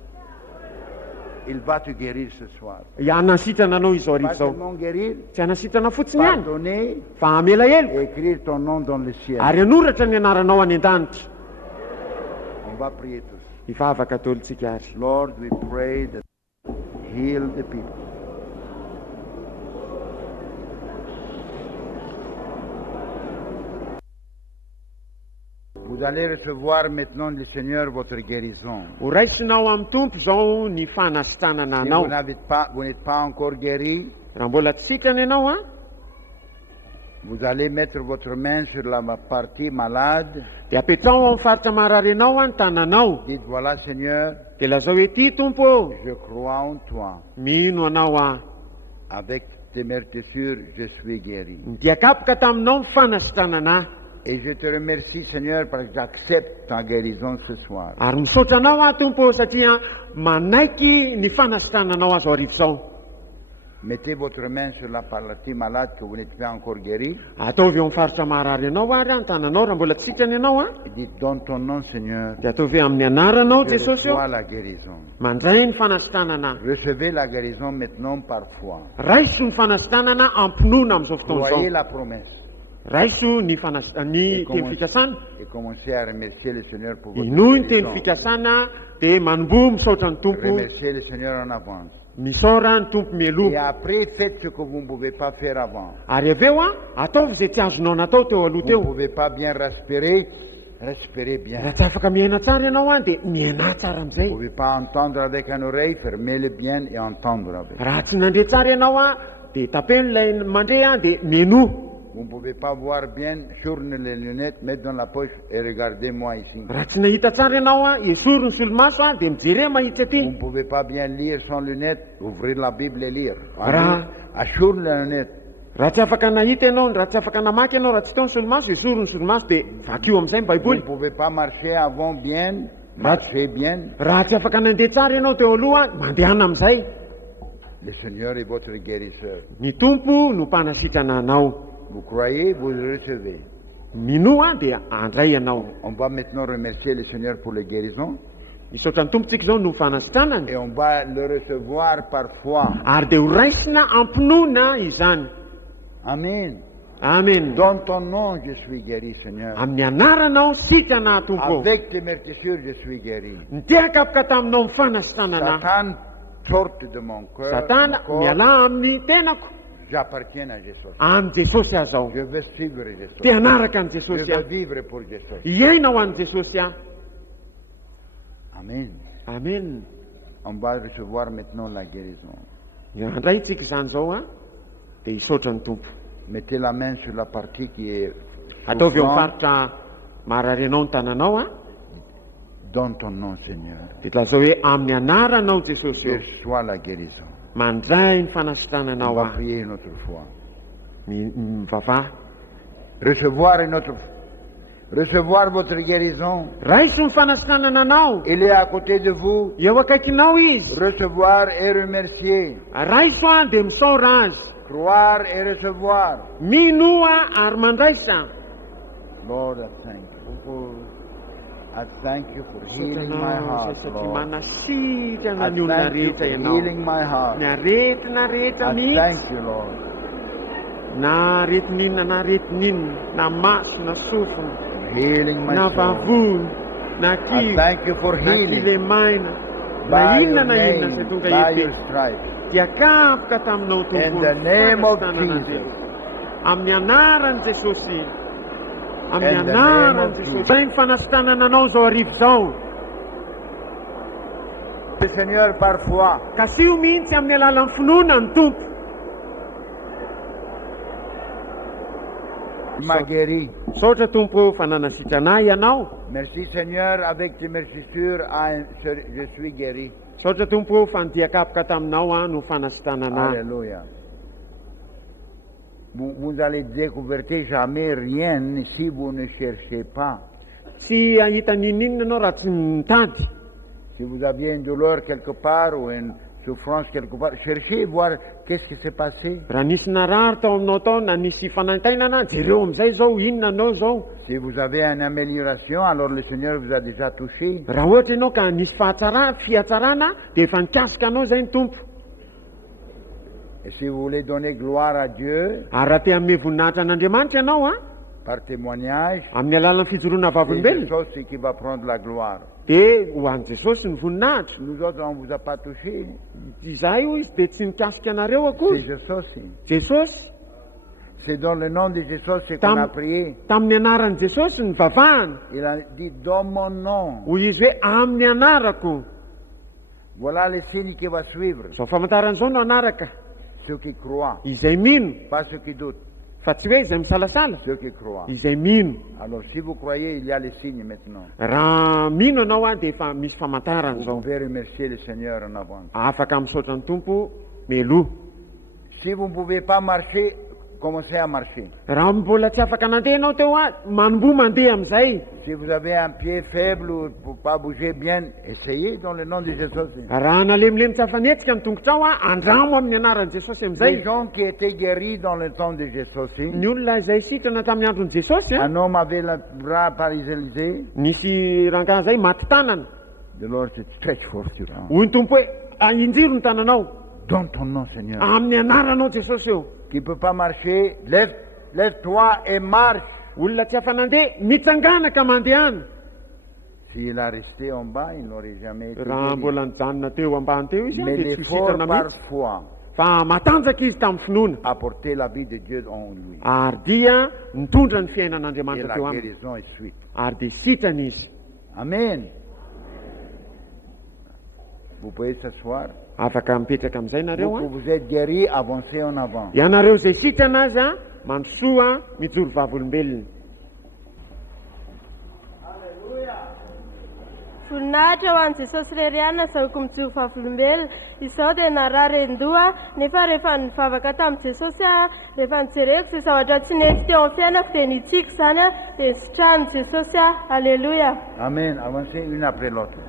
Il va te guérir ce soir. Hanasitrana anao izao Pas rivo zao. seulement guérir, Tsy hanasitrana fotsiny ihany pardonner fa hamela et heloko écrire ton nom dans le ciel. ary anoratra ny anaranao any an-danitra. On va prier tous. Hivavaka tolontsika ary. Lord, we pray that heal the people. Vous allez recevoir maintenant du Seigneur votre guérison. Ho raisinao amin'ny tompo zao ny fanasitranana Si anao. vous n'êtes pas encore guéri, Raha mbola tsy sitrana ianao vous allez mettre votre main sur la partie malade. dia apetrao amin'ny faritra mararenao ny tananao. Dites, voilà Seigneur, Dia lazao hoe ty tompo je crois en toi. mino anao Avec tes meurtrissures, je suis guéri. Diakapoka taminao ny fanasitranana. Et je te remercie Seigneur parce que j'accepte ta guérison ce soir. Ary misaotra anao tompo satria manaiky ny fanasitrananao azo arivo zao. Mettez votre main sur la partie malade que vous n'êtes pas encore guéri. Ataovy eo amin'ny faritra marary anao ary ny tananao raha mbola tsy sitrany ianao Et dites, dans ton nom Seigneur, dia ataovy amin'ny anaranao je Jesosy eo reçois la guérison. mandray ny fanasitranana. Recevez la guérison maintenant par foi. Raiso ny fanasitranana ampinoana amin'izao fotoana Croyez zao. la promesse. Raiso ny teny fikasana. Et commencez à remercier le Seigneur pour votre Inoy ny teny guérison. fikasana dia manombo misaotra ny tompo. Remerciez le Seigneur en avance. Misaora ny tompo Et mialoha. après, faites ce que vous ne pouvez pas faire avant. Ary avy eo ataovy izay tsy azonao natao teo aloha Vous ne teo. pouvez pas bien respirer, respirez bien. Raha tsy afaka miaina tsara ianao dia miaina tsara Vous ne amizay. pouvez pas entendre avec un oreille, fermez-le bien et entendre avec. Raha tsy nandre tsara ianao dia tapeno ilay mandre dia mieno. Vous ne pouvez pas voir bien, chourne les lunettes, mettre dans la poche et regardez-moi ici. Raha tsy nahita tsara ianao esory ny solomaso dia mijery mahitsy Vous ne aty. pouvez pas bien lire sans lunettes, ouvrir la Bible et lire. Ra- Chourne les lunettes. Raha tsy afaka nahita ianao raha tsy afaka namaky ianao raha tsy tao ny solomaso esory ny solomaso dia vakio amin'izay ny Vous ne baiboly. pouvez pas marcher avant bien, marchez bien. Raha tsy afaka nandeha tsara ianao teo aloha mandehana amin'izay. Le Seigneur est votre guérisseur. Ny tompo no mpanasitrana anao. Vous croyez, vous le recevez. Minoa dia andray ianao. On va maintenant remercier le Seigneur pour les guérisons Misaotra ny tompontsika zao no fanasitranany. et on va le recevoir par foi. Ary dia ho raisina ampinoana izany. Amen. Amen. Dans ton nom, je suis guéri, Seigneur. Amin'ny anaranao sitrana tompo. Avec tes meurtrissures, je suis guéri. Ny tiakapoka taminao ny fanasitranana. Satan sorte de mon cœur. Satana mon corps. miala amin'ny tenako. J'appartiens à Jésus. Amin'ny Jesosy aho zao. Je veux suivre Jésus. Dia hanaraka any Je Jesosy veux aho. vivre pour Jésus. Iaina ho an'i Jesosy aho. Amen. Amen. On va recevoir maintenant la guérison. Andray tsika izany zao dia hisaotra ny tompo. Mettez la main sur la partie qui est Ataovy eo amin'ny souffrante. faritra mararenao ny tananao Dans ton nom, Seigneur. dia lazao hoe amin'ny anaranao Jesosy Je eo reçois la guérison. mandray ny On fanasitrananao va prier une autre fois. mivavaha. Recevoir votre guérison. Raiso ny fanasitranana anao. Il est à côté de vous. Eo akaikinao izy. Recevoir et remercier. Raiso dia misaora azy. Croire et recevoir. Minoa ary mandraisa. Lord, I thank you. I thank you for healing my Satranao heart, zay satria Lord. manasitrana I ny olona thank you rehetra for ianao. healing my heart. Ny aretina rehetra I mihitsy, thank you, Lord, na aretin'inona na aretin'inona, na maso na sofina, for healing my na soul. vavony, na I kivo, thank you for na healing kilemaina, na by inona your na inona izay name, tonga by epe, your stripes. dia kapoka taminao In tompony the name of fanasitanana Jesus. amin'ny anaran'i Jesosy, amin'ny In the name anaran'i of Jesosy. Jesus. Zay ny fanasitanana anao zao arivo zao. Le Seigneur, parfois, Kasi io mihitsy amin'ny alalan'ny finoana ny tompo. il m'a guéri. Saotra tompo fa nanasitranahy ianao. Merci Seigneur, avec tes mercissures, je suis guéri. Saotra tompo fa nidiakapoka taminao no fanasitrananahy. Alléluia. Vous allez découvrir jamais rien si vous ne cherchez pas. Tsy ahita ninninona anao raha tsy mitady. Si vous aviez une douleur quelque part ou une souffrance quelque part, cherchez voir qu'est-ce qui s'est passé. Raha nisy narary tao aminao tao na nisy fanantainana, jereo amin'izay zao inona anao zao. Si vous avez une amélioration, alors le Seigneur vous a déjà touché. Raha ohatra ianao ka nisy fihatsarana dia efa nikasika anao zay ny tompo. Et si vous voulez donner gloire à Dieu Ary raha te hanome voninahitra an'Andriamanitra ianao par témoignage, amin'ny alalan'ny fijoroana c'est vavolombelona, Jésus qui va prendre la gloire. dia ho an'i Jesosy ny voninahitra. Nous autres, on ne vous a pas touché. Izahay io izy dia tsy nikasika anareo C'est akory. Jésus. Jesosy, C'est dans le nom de Jésus qu'on a prié. tamin'ny anaran'i Jesosy ny vavahana. Il a dit, dans mon nom. Hoy izy hoe amin'ny anarako. Voilà le signe qui va suivre. Zao famantaran'izao no anaraka. Ceux qui croient, Izay mino, pas ceux qui doutent, fa tsy hoe izay misalasala. ceux qui croient. Izay mino. Alors si vous croyez, il y a les signes maintenant. Raha mino anao dia efa misy Vous famantaran'izao. pouvez remercier le Seigneur en avance. Afaka misaotra ny tompo meloha. Si vous ne pouvez pas marcher, commencez à marcher. Raha mbola tsy afaka nandeha anao teo manombo mandeha amin'izay. Si vous avez un pied faible ou pour pas bouger bien, essayez dans le nom de Jésus. Raha nalemilemy tsy afanetsika ny tongotrao andramo amin'ny anaran'i Jesosy Les amin'izay. gens qui étaient guéris dans le temps de Jésus, Ny olona izay sitrana tamin'ny andron'i Jesosy un homme avait le bras paralysé. nisy rangaha zay maty tanana. The Lord said, stretch forth your arm. Hoy ny tompo hoe injiro ny tananao Dans ton nom, Seigneur. amin'ny anaranao Jesosy eo. Qui ne peut pas marcher, lève-toi et marche. Olona tsy afa nandeha mitsangana ka mandehana. S'il a resté en bas, il n'aurait jamais été Raha guéri. mbola nijanona teo ambany teo izy Mais dia tsy l'effort hositrana mihitsy. parfois Fa matanjaka izy tamin'ny finoana. a porté la vie de Dieu en lui. Ary dia nitondra ny Et fiainan'Andriamanitra la teo aminy. guérison est suite. Ary dia sitrana izy. Amen. Vous pouvez s'asseoir. Afaka mipetraka amin'izay nareo Vous, vous êtes guéris, avancez en avant. ianareo izay sitrana azy mandrosoa mijoro vavolombelona. Voninahitra ho an'i Jesosy reriana zahoako mijoro vavolombelona. Izao dia narary endoa nefa rehefa nivavaka tamin'i Jesosy rehefa nijereko izay zavatra tsy nety teo amin'ny fiainako dia nitsiko izany dia nisitrahany Jesosy. Alléluia. Amen. Avancez une après l'autre.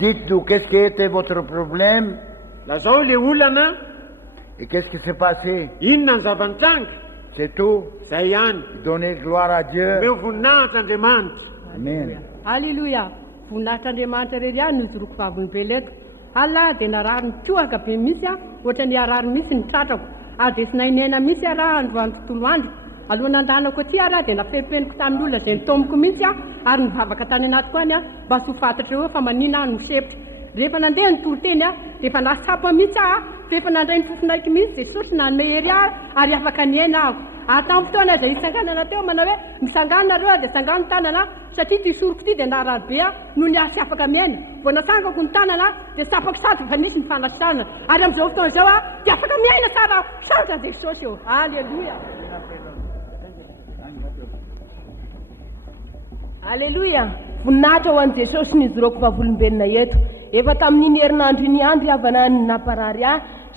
Dites-nous qu'est-ce qui était votre problème Lazao le olana, et qu'est-ce qui s'est passé. inona ny zavanitranga? C'est tout. Zay ihany. Donnez gloire à Dieu. Omeo voninahitra Andriamanitra. Amen. Alleluia. Voninahitr'Andriamanitra rery ihany nijoroko vavolombelona eto. Alà dia narary nitohaka be misy ohatra ny arary misy ny tratrako. Ary dia sy nahinena misy raha androany tontolo andro. Aloha nandanako aty raha dia nafepeniko tamin'ny olona izay nitomoko mihitsy ary nivavaka tany anaty koa any mba sy ho fantatra eo fa manina no sepitra. Rehefa nandeha ny toro-teny dia efa nasapa mihitsy fa efa nandray ny fofonaiky mihitsy Jesosy nanome hery ary afaka niaina aho. Tamin'ny fotoana izay isanganana teo manao hoe misangana nareo dia sangano ny tanana satria ty soroko ty dia narary be no ny asy afaka miaina. Vao nasangako ny tanana dia sapako sady fa nisy ny fanasana ary amin'izao fotoana izao dia afaka miaina tsara sarotra Jesosy eo. Alleluia. Alléluia. Voninahitra ho an'i Jesosy nijoroako vavolombelona eto. Efa tamin'iny herinandro iny andro avana ny naparary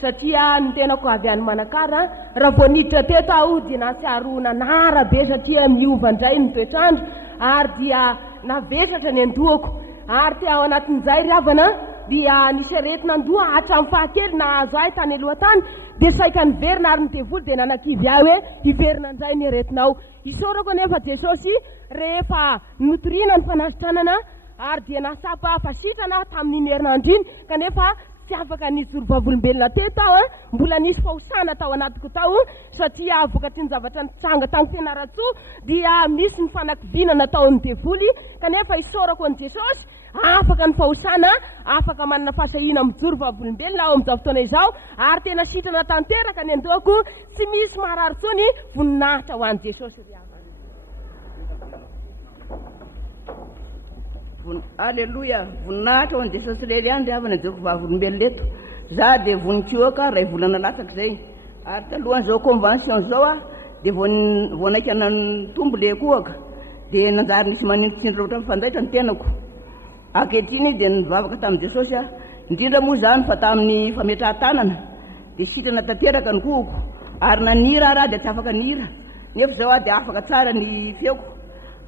satria ny tenako avy any Manakara raha vao niditra teto aho dia natsiaro nanara be satria miova indray ny toetrandro ary dia navesatra ny andohako ary te ao anatin'izay ry havana dia nisy aretina andoha hatramin'ny fahakely nahazo ahy tany aloha tany dia saika niverina ary ny devoly dia nanakivy ahy hoe hiverina indray ny aretinao. Isaorako anefa Jesosy rehefa notoriana ny fanasitranana ary dia nasapa fasitrana tamin'iny herinandro iny kanefa tsy afaka nisy zorovavolombelona teto aho mbola nisy fahosana tao anatiko tao satria avokatry ny zavatra nitsanga tany Fianaratsoa dia misy ny fanakivinana tao amin'ny devoly kanefa isorako an' Jesosy afaka ny fahosana afaka manana fahasahina mijoro vavolombelona ao amin'izao fotoana izao ary tena sitrana tanteraka ny andohako tsy misy marary tsony voninahitra ho an'i Jesosy ry havana. Alleluia, voninahitra ho an'i Jesosy rery ihany ry havana joko vavolombelona eto za dia vonin-kioka ray volana latsaky zay ary talohan'izao convention zao dia voanaikana ny tombo le kohaka dia nanjary nisy manintsindro loatra mifanjaitra ny tenako ankehitriny dia nivavaka tamin'i Jesosy indrindra moa zany fa tamin'ny fametrahan-tanana dia sitrana tanteraka ny kohako ary nanira raha dia tsy afaka nira nefa zao dia afaka tsara ny feoko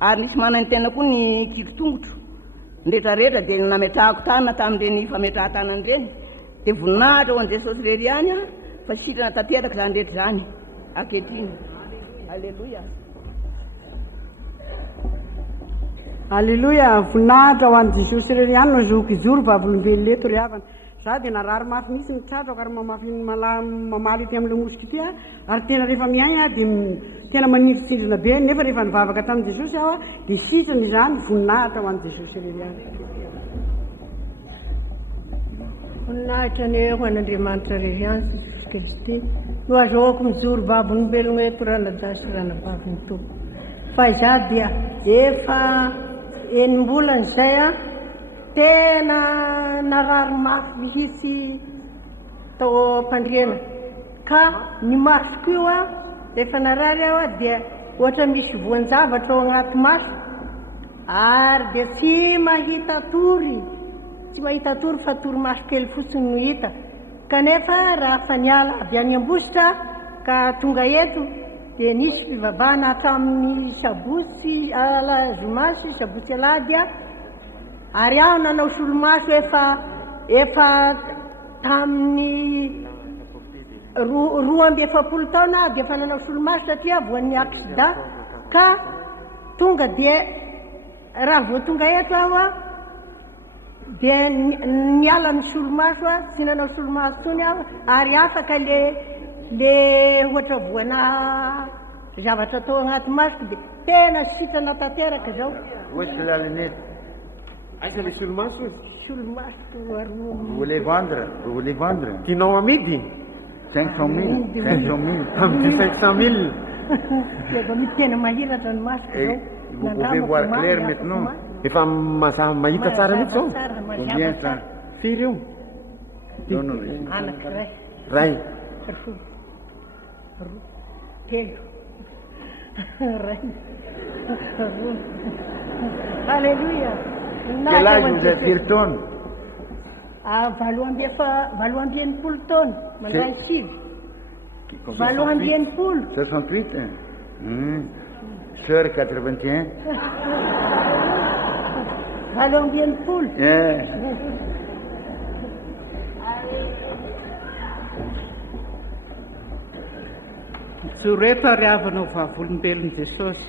ary nisy manany tena koa ny kilotongotro nrehetrarehetra dia nametrahako tanana tamin'ireny fametrahan-tanana ireny dia voninahitra ho an'i Jesosy rery ihany fa sitrana tanteraka zany rehetra zany ankehitriny. Alleluia. Alleluia, voninahitra ho an'i Jesosy rery ihany no zoky izoro vavolombelona eto ry havana. Za dia narary mafy mihitsy ny tratrako ary mamaly ety amin'ilay mosika ity ary tena rehefa miaina dia tena manindrotsindrona be nefa rehefa nivavaka tamin'i Jesosy aho dia sitrana izany voninahitra ho an'i Jesosy rery ihany. Voninahitra ny ho an'Andriamanitra rery ihany sy Jesosy Kristy no azoako mijoro vavolombelona eto ranadasy ranavaviny tompo fa za dia efa enim-bolana izay tena narary mafy mihitsy tao am-pandriana ka ny masoko io rehefa narary aho dia ohatra misy voan-javatra ao agnaty maso ary dia tsy mahita tory fa torimaso kely fotsiny no hita kanefa raha fa niala avy any Ambositra ka tonga eto dia nisy fivavahana hatramin'ny sabotsy zoma sy sabotsy alahady ary aho nanao solomaso efa tamin'ny 12 taona dia efa nanao solomaso satria voan'ny aksida ka tonga dia raha vo tonga eto aho dia niala ny solomaso tsy nanao solomaso tsony aho ary afaka le ohatra voana zavatra tao agnaty masoko dia tena sitrana tanteraka zao. Où est-ce que la lunette? Aiza le solomaso izy? Solomasoko Vous voulez vendre? Tianao amidy? 500 000. Amin'ny 500 000. Efa mitena mahiratra ny masoko zao. Vous pouvez voir clair maintenant. Efa mazava mahita tsara mihitsy zao. Combien ça? Firy io? Non. Anankiray. Ray. Telo. Ray. Alléluia. Quel âge vous avez, Firton? 20 taona mandray sivy. 68? Sœur 81? 20. Yeah. Joreta ry havana ho vavolombelon'i Jesosy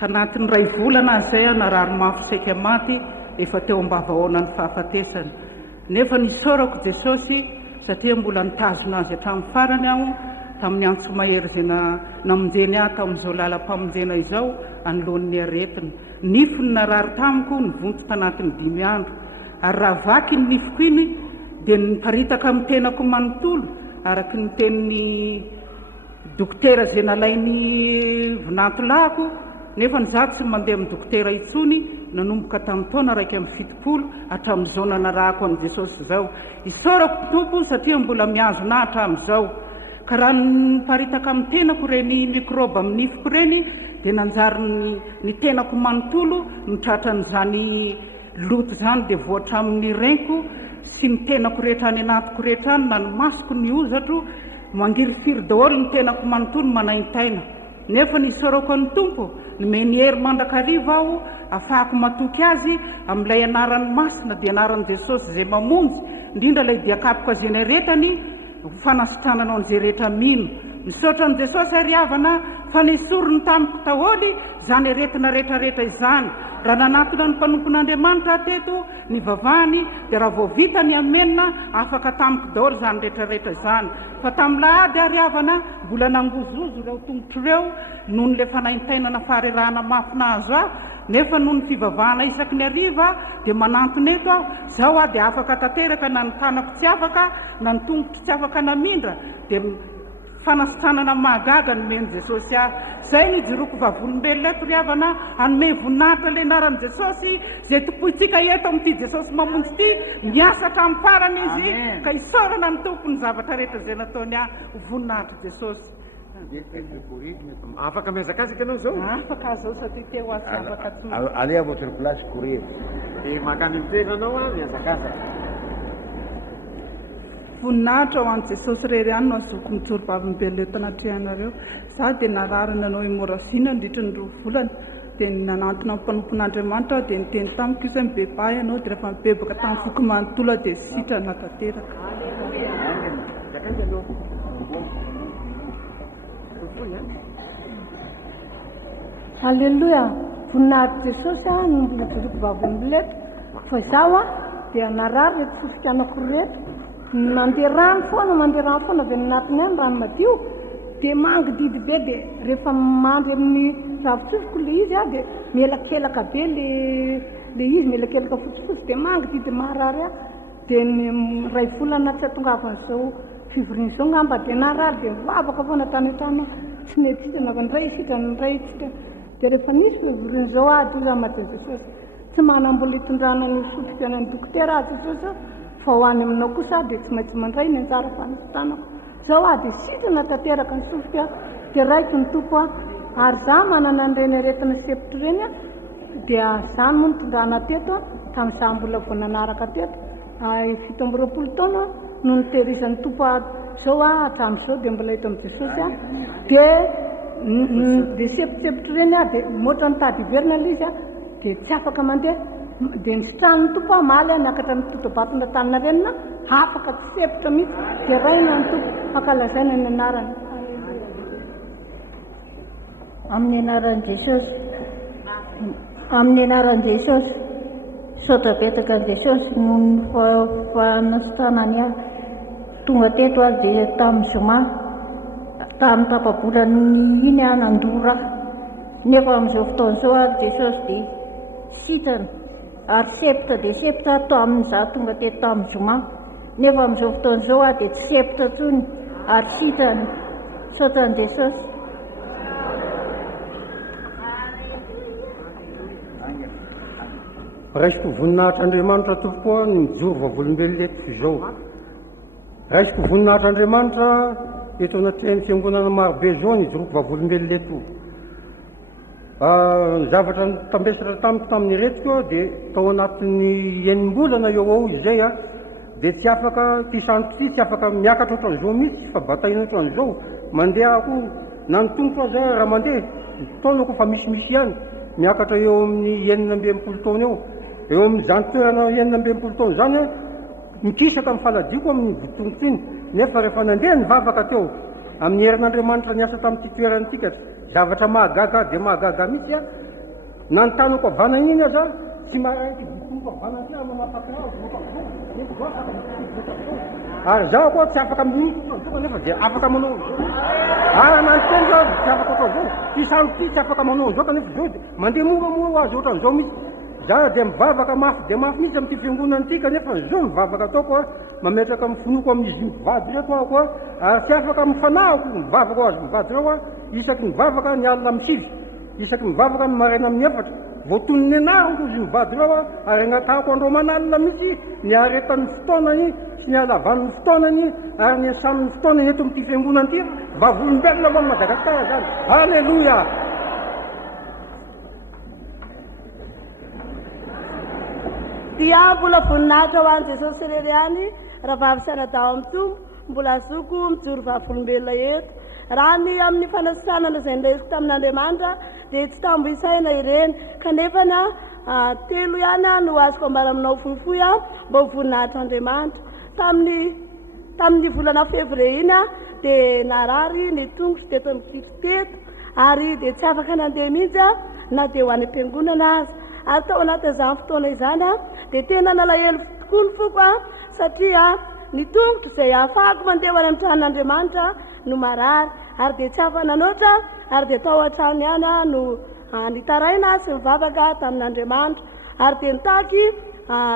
tanatin'ny ray volana izay narary mafy saika maty efa teo am-bavahoana ny fahafatesany nefa nisorako Jesosy satria mbola nitazona azy hatramin'ny farany aho tamin'ny antso mahery izay namonjeny aho tamin'izao lalam-pamonjena izao anoloan'ny aretina nifo ny narary tamiko nivonto tanatin'ny 5 andro ary raha vaky ny nifoko iny dia niparitaka amin'ny tenako manontolo araky ny tenin'ny dokotera izay nalainy vinantolahako nefa nizaho tsy mandeha amin'ny dokotera itsony nanomboka tamin'ny taona 170 hatramin'izao nanarahako an'i Jesosy zao isorako tompo satria mbola miazo na hatramin'izao ka raha niparitaka amin'ny tenako reny mikroba amin'ny nifoko reny dia nanjary ny tenako manontolo nitratran'izany loto zany dia voatra amin'ny renko sy ny tenako rehetra any anatiko rehetra any na ny masoko ny ozatro mangirifiry daholo ny tenako manontolo manaintaina nefa nisorako an'ny tompo nomeny hery mandrakariva aho afahako matoky azy amin'ilay anaran'ny masina dia anaran'i Jesosy izay mamonjy indrindra ilay diakapoka izay ny retany fanasitrananao an'izay rehetra mino misaotra an' jesosy ary havana fa nisorony tamiko taholy zany aretina rehetrarehetra izany. Raha nanatona ny mpanompon'Andriamanitra teto ny vavahany dia raha vao vita ny amenina afaka tamiko daholo zany rehetrarehetra izany. Fa tamin'ny lahady ary havana mbola nangozozo ireo tongotro ireo noho ny le fanaintainana faharerahana mafinazo aho, nefa noho ny fivavahana isaky ny ariva dia manantona eto aho, zaho a dia afaka tanteraka na ny tanako tsy afaka na ny tongotro tsy afaka namindra dia fanasitranana mahagaga nomeny Jesosy ahy. Zay ny joroko vavolombelona eto ry havana, hanome voninahitra le anaran'i Jesosy zay tompoitsika eto amin'ity Jesosy mamonjy ity, miasa hatramin'ny farany izy ka isaorana ny tompony zavatra rehetra zay nataony ahy, voninahitra Jesosy. Afaka miazakazaka ianao zao? Afaka zao satria teo azy afaka tsy Allez à votre place, courir. Dia makany mitena anao a miazakazaka. voninahitra ho an'i Jesosy rery ihany no azoko mijoro vavolombelona eto anatrehanareo. Za dia nararina anao imorasina ndritra ny roa volana dia nanantona amin'ny mpanompon'Andriamanitra dia niteny tamiko izy mibebahy ianao dia rehefa mibebaka tamin'ny foky manontolo dia sitrana tanteraka. Alleluia, voninahitra Jesosy a no mbola joroko vavolombelona fa izaho a dia narary reto sofika anankiroa mandeha rano foana avy nanatiny any rano madio dia mangididy be dia rehefa mandry amin'ny ravitsofiko le izy a dia mielakelaka be le izy mielakelaka fotsifotsy dia mangididy marary a dia ny ray volana tsy atongavan'izao fivorian'izao ngamba dia narary dia mivavaka foana tany an-trano tsy mety sitrana fa ny ray sitrana ny ray sitrana dia rehefa nisy fivorian'izao a dia iza madin Jesosy tsy manam-bola hitondrana ny sotiko any dokotera Jesosy fa ho any aminao kosa dia tsy maintsy mandray ny anjara fanisitanako zao a dia sitrana tanteraka ny sofika dia raiky ny tompo a ary za manana nyreny aretina sepitra ireny a dia zany moa nitondrana teto a tamin'iza mbola vao nanaraka teto 17 taona no nitehirizan'ny tompo zao a hatramin'izao dia mbola eto amin'i Jesosy a dia sepitra ireny a dia moatra nitady hiverina le izy a dia tsy afaka mandeha dia nisitranin'ny tompo a maly a niakatra mitotobatona tanina renina afaka tsy sepitra mihitsy dia raina ny tompo akalazaina ny anarany amin'ny anaran'i Jesosy amin'ny anaran'i Jesosy saotra betaka an'i Jesosy no ny fanasitranany ahy tonga teto aho dia tamin'ny zoma tamin'ny tapabolany iny a nandora nefa amin'izao fotoan'izao a Jesosy dia sitrana ary sepitra dia sepitra atao amin'iza tonga teto tamin'ny zoma nefa amin'izao fotoan'izao a dia tsy sepitra tsony ary sitrana saotran'i Jesosy. Raisiko voninahitr'Andriamanitra tompoa ny mijoro vavolombelona eto izao. Raisiko voninahitr'Andriamanitra eto anatin'ny fiangonana marobe zao ny joroko vavolombelona eto. Ny zavatra tambesatra tamiko tamin'ny retiko dia tao anatin'ny enim-bolana eo ao izay a dia tsy afaka ty sandroko ty tsy afaka miakatra ohatran'izao mihitsy fa bataina ohatran'izao mandeha ako nanotongotra aza raha mandeha taonako fa misimisy ihany miakatra eo amin'ny 19 taona eo amin'izany toerana 19 taona zany a mikisaka amin'ny faladiko amin'ny votongotra iny nefa rehefa nandeha nivavaka teo amin'ny herin'Andriamanitra niasa tamin'ity toerana tika zavatra mahagaga dia mahagaga mihitsy a nanotanako avanana iny aza tsy maharaky votongo avanana ty manapaka ary zaho koa tsy afaka minitro nefa dia afaka manao nanteny zao tsy afaka ohatran'izao ty sandro ty tsy afaka manao zao kanefa zao mandeha moramoa azy ohatran'izao mihitsy za dia mivavaka mafy dia mafy mihitsy amin'ity fiangonana ity kanefa zao mivavaka ataoko a mametraka mifonoko amin'izy mivady reto ahako a ary tsy afaka mifanahako mivavaka ho azy mivady reo a isaky mivavaka ny alina misivy isaky mivavaka ny maraina amin'ny efatra voatonony anariko izy mivady reo a ary agnatahako andro manalina mihitsy ny aretan'ny fotoanany sy ny alavan'ny fotoanany ary ny asan'ny fotoanany eto amin'ity fiangonana ity vavolombelona moa Madagasikara zany. Alleluia. dia mbola voninahitra ho an'i Jesosy rery ihany raha vavisanadao amin'ny tompo mbola azoko mijoro vavolombelona eto raha ny amin'ny fanasitranana izay niraisiko tamin'Andriamanitra dia tsy tambo isaina ireny kanefa telo ihany no azoko ambara aminao fohifohy mba ho voninahitr'Andriamanitra tamin'ny volana fevrie iny dia narary ny tongotro teto mikitro teto ary dia tsy afaka nandeha mihitsy a na dia ho any am-piangonana azy ary tao anatin'izany fotoana izany a dia tena nalahelo tokoa ny foko a satria ny tongotro izay ahafahako mandeha ho any amin'ny tranon'Andriamanitra no marary ary dia tsy afa nanoatra ary dia tao an-trano ihany a no nitaraina sy mivavaka tamin'Andriamanitra ary dia nitaky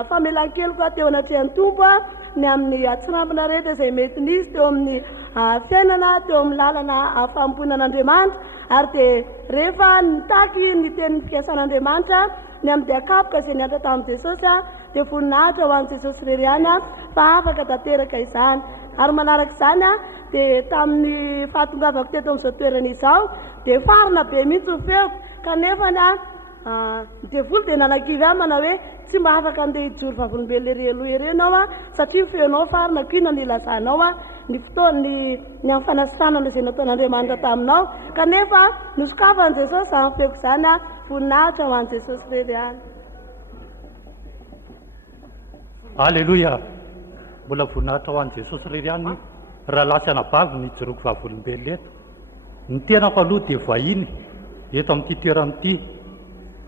famelan-kely koa teo anatrehan'ny tompo a ny amin'ny atsirambina rehetra izay mety nisy teo amin'ny fiainana teo amin'ny lalana famponan'Andriamanitra ary dia rehefa nitaky ny tenin'ny fiasan'Andriamanitra ny amin'ny diakapoka izay niatra tamin'i Jesosy a dia voninahitra ho an'i Jesosy irery ihany a fa afaka tanteraka izany ary manaraka izany a dia tamin'ny fahatongavako teto amin'izao toerana izao dia farina be mihitsy ho feoko kanefa ny devoly dia nanakivy ahy manao hoe tsy mba afaka andeha hijoro vavolombelona ery aloha ery ianao a satria feonao farina koina ny ilazanao a ny fotoany ny amin'ny fanasitanana izay nataon'Andriamanitra taminao kanefa nosokafan'i Jesosy izany feoko izany a voninahitra ho an'i Jesosy irery ihany. Alleluia, mbola voninahitra ho an'i Jesosy irery ihany raha lasa anabavy ny ijoroako vavolombelona eto. Ny tenako aloha dia vahiny eto amin'ity toerana ity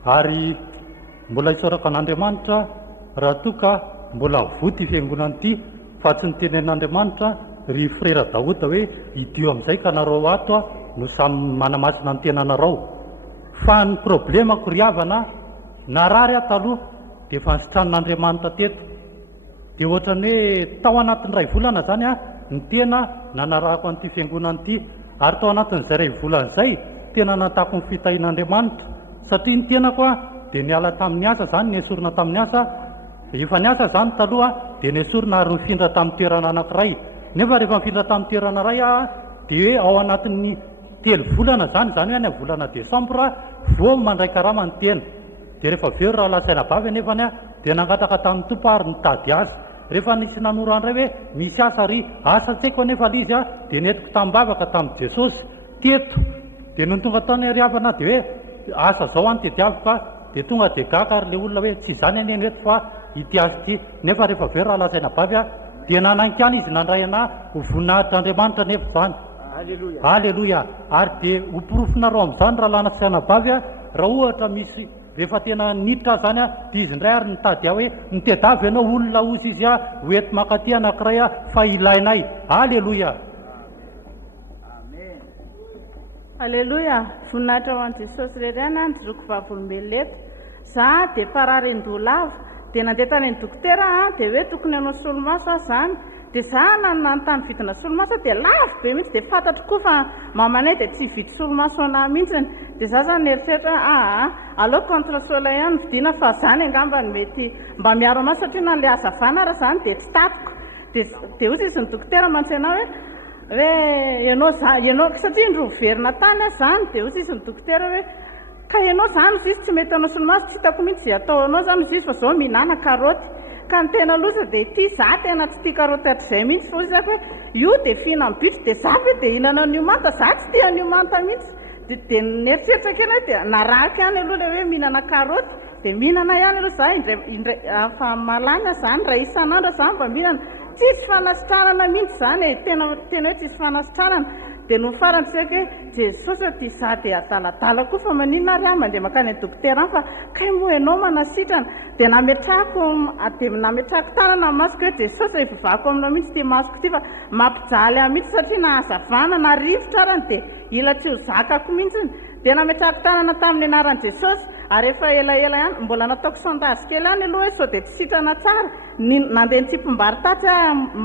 ary mbola hisoraka an'Andriamanitra raha toa ka mbola voty fiangonana ity fa tsy nitenenin'Andriamanitra ry frera Daoda hoe idio amin'izay ka nareo ato a no samy manamasina ny tenanareo fa ny problemako ry havana narary ato aloha dia efa nisitranon'Andriamanitra teto dia ohatrany hoe tao anatin'ny ray volana zany a ny tena nanarahako an'ity fiangonana ity ary tao anatin'izay ray volana izay tena natako ny fitahin'Andriamanitra satria ny tenako a dia niala tamin'ny asa zany niesorina tamin'ny asa efa ny asa zany taloha dia niesorina ary nifindra tamin'ny toerana anankiray nefa rehefa mifindra tamin'ny toerana iray a dia hoe ao anatin'ny 3 volana zany zany hoe any volana desambra vao mandray karama ny tena dia rehefa aveo raha lasaina bavy nefany a dia nangataka tamin'ny tompo ary nitady azy rehefa nisy nanoro andray hoe misy asa ry asa tsaiko anefa lizy a dia netiko tambavaka tamin'i Jesosy teto dia no tonga taony ry havana dia hoe asa zao any tediavaka dia tonga dia gaka ary le olona hoe tsy zany aneny eto fa ity azy ity nefa rehefa aveo raha lasaina bavy a dia nanaiky any izy nandray ana ho voninahitr'Andriamanitra nefa zany. Alleluia, ary dia ho porofonareo amin'izany raha lasaina bavy a raha ohatra misy rehefa tena niditra zany a dia izy indray ary nitady aho hoe nitedavy ianao olona ozy izy a hoety makaty anankiray a fa ilainay. Alleluia. Alleluia, voninahitra ho an'i Jesosy irery ihany ny ijoroako vavolombelona eto za dia parary an-dohalava dia nandeha tany ny dokotera dia hoe tokony hanao solomaso aho zany dia za nanontany vidina solomaso dia lavo be mihitsy dia fantatro koa fa mamanay dia tsy vidy solomaso anahy mihitsiny dia za zany nieritreritra aleo contre soleil ihany vidiana fa zany angamba ny mety mba miaro anao satria na nilay hazavana raha zany dia tsy tatiko dia ozy izy ny dokotera manontsaina hoe ianao satria indro verina tany a zany dia ozy izy ny dokotera hoe ka ianao zany izy tsy mety anao solomaso tsy hitako mihitsy zay ataonao zany izy fa zao mihinana karoty ka ny tena loza dia ity za tena tsy tia karoty hatr'izay mihitsy fa ozy zako hoe io dia fihinana bitro dia za hoe dia hinana an'io manta za tsy tia an'io manta mihitsy dia nieritreritra kena hoe dia narahaka ihany aloha le hoe mihinana karoty dia mihinana ihany aloha za indray fa malanya zany raha isan'andro zany mba mihinana tsisy fanasitranana mihitsy zany tena hoe tsisy fanasitranana dia no farany tsaiko hoe Jesosy hoe tia za dia adaladala koa fa maninona ary aho mandeha makany dokotera any fa kay moa ianao manasitrana dia nametrahako tanana masoko hoe Jesosy hivavahako aminao mihitsy tia masoko ity fa mampijaly ahy mihitsy satria na hazavana na rivotra arany dia ila tsy ho zakako mihitsiny dia nametrahako tanana tamin'ny anaran'i Jesosy ary efa elaela ihany mbola nataoko sondage kely ihany aloha hoe sao dia tsy sitrana tsara nandeha nitsipim-bary tatsy a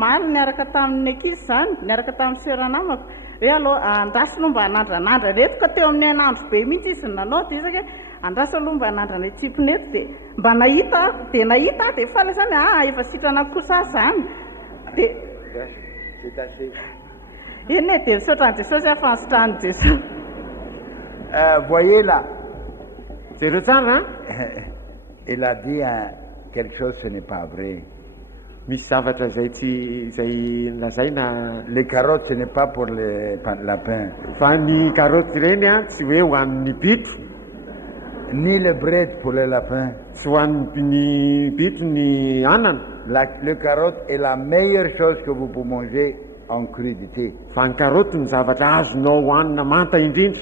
maly niaraka tamin'ny ankizy zany niaraka tamin'ny seranamako hoe aloha andraso aloha mba hanandranandra reto ka teo amin'ny ainandro be mihitsy izy nanao dia izaka andraso aloha mba hanandrana tsiponeto dia mba nahita dia fala zany efa sitrana kosa zany dia iny e dia misaotran'i Jesosy afa nisitrahan'i Jesosy. Voyez là, il a dit quelque chose, ce n'est pas vrai. Misy zavatra zay lazaina. Les carottes, ce n'est pas pour les lapins. Fa ny karoty ireny a tsy hoe ho an'ny bitro. Ni le bread pour les lapins. Tsy ho an'ny bitro ny anana. Le carotte est la meilleure chose que vous pouvez manger en crudité. Fa ny karoty ny zavatra azonao hohanina manta indrindra.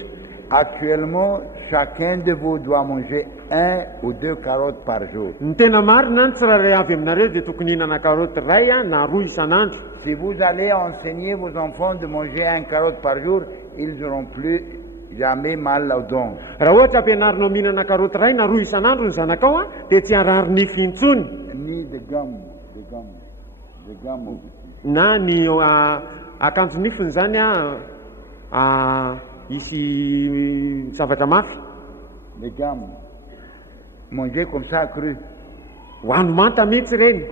Actuellement, chacun de vous doit manger 1 ou 2 carottes par jour. Ny tena marina ny tsirairay avy aminareo dia tokony hihinana karoty ray na roa isan'andro. Si vous allez enseigner vos enfants de manger 1 carotte par jour, ils n'auront plus jamais mal aux dents. Raha ohatra ampianarinao mihinana karoty ray na roa isan'andro ny zanakao dia tsy harary nify intsony. Ni de gamme na ny akanjo nifiny zany isy zavatra mafy. Les gammes. Manger comme ça cru. Hoano manta mihitsy reny.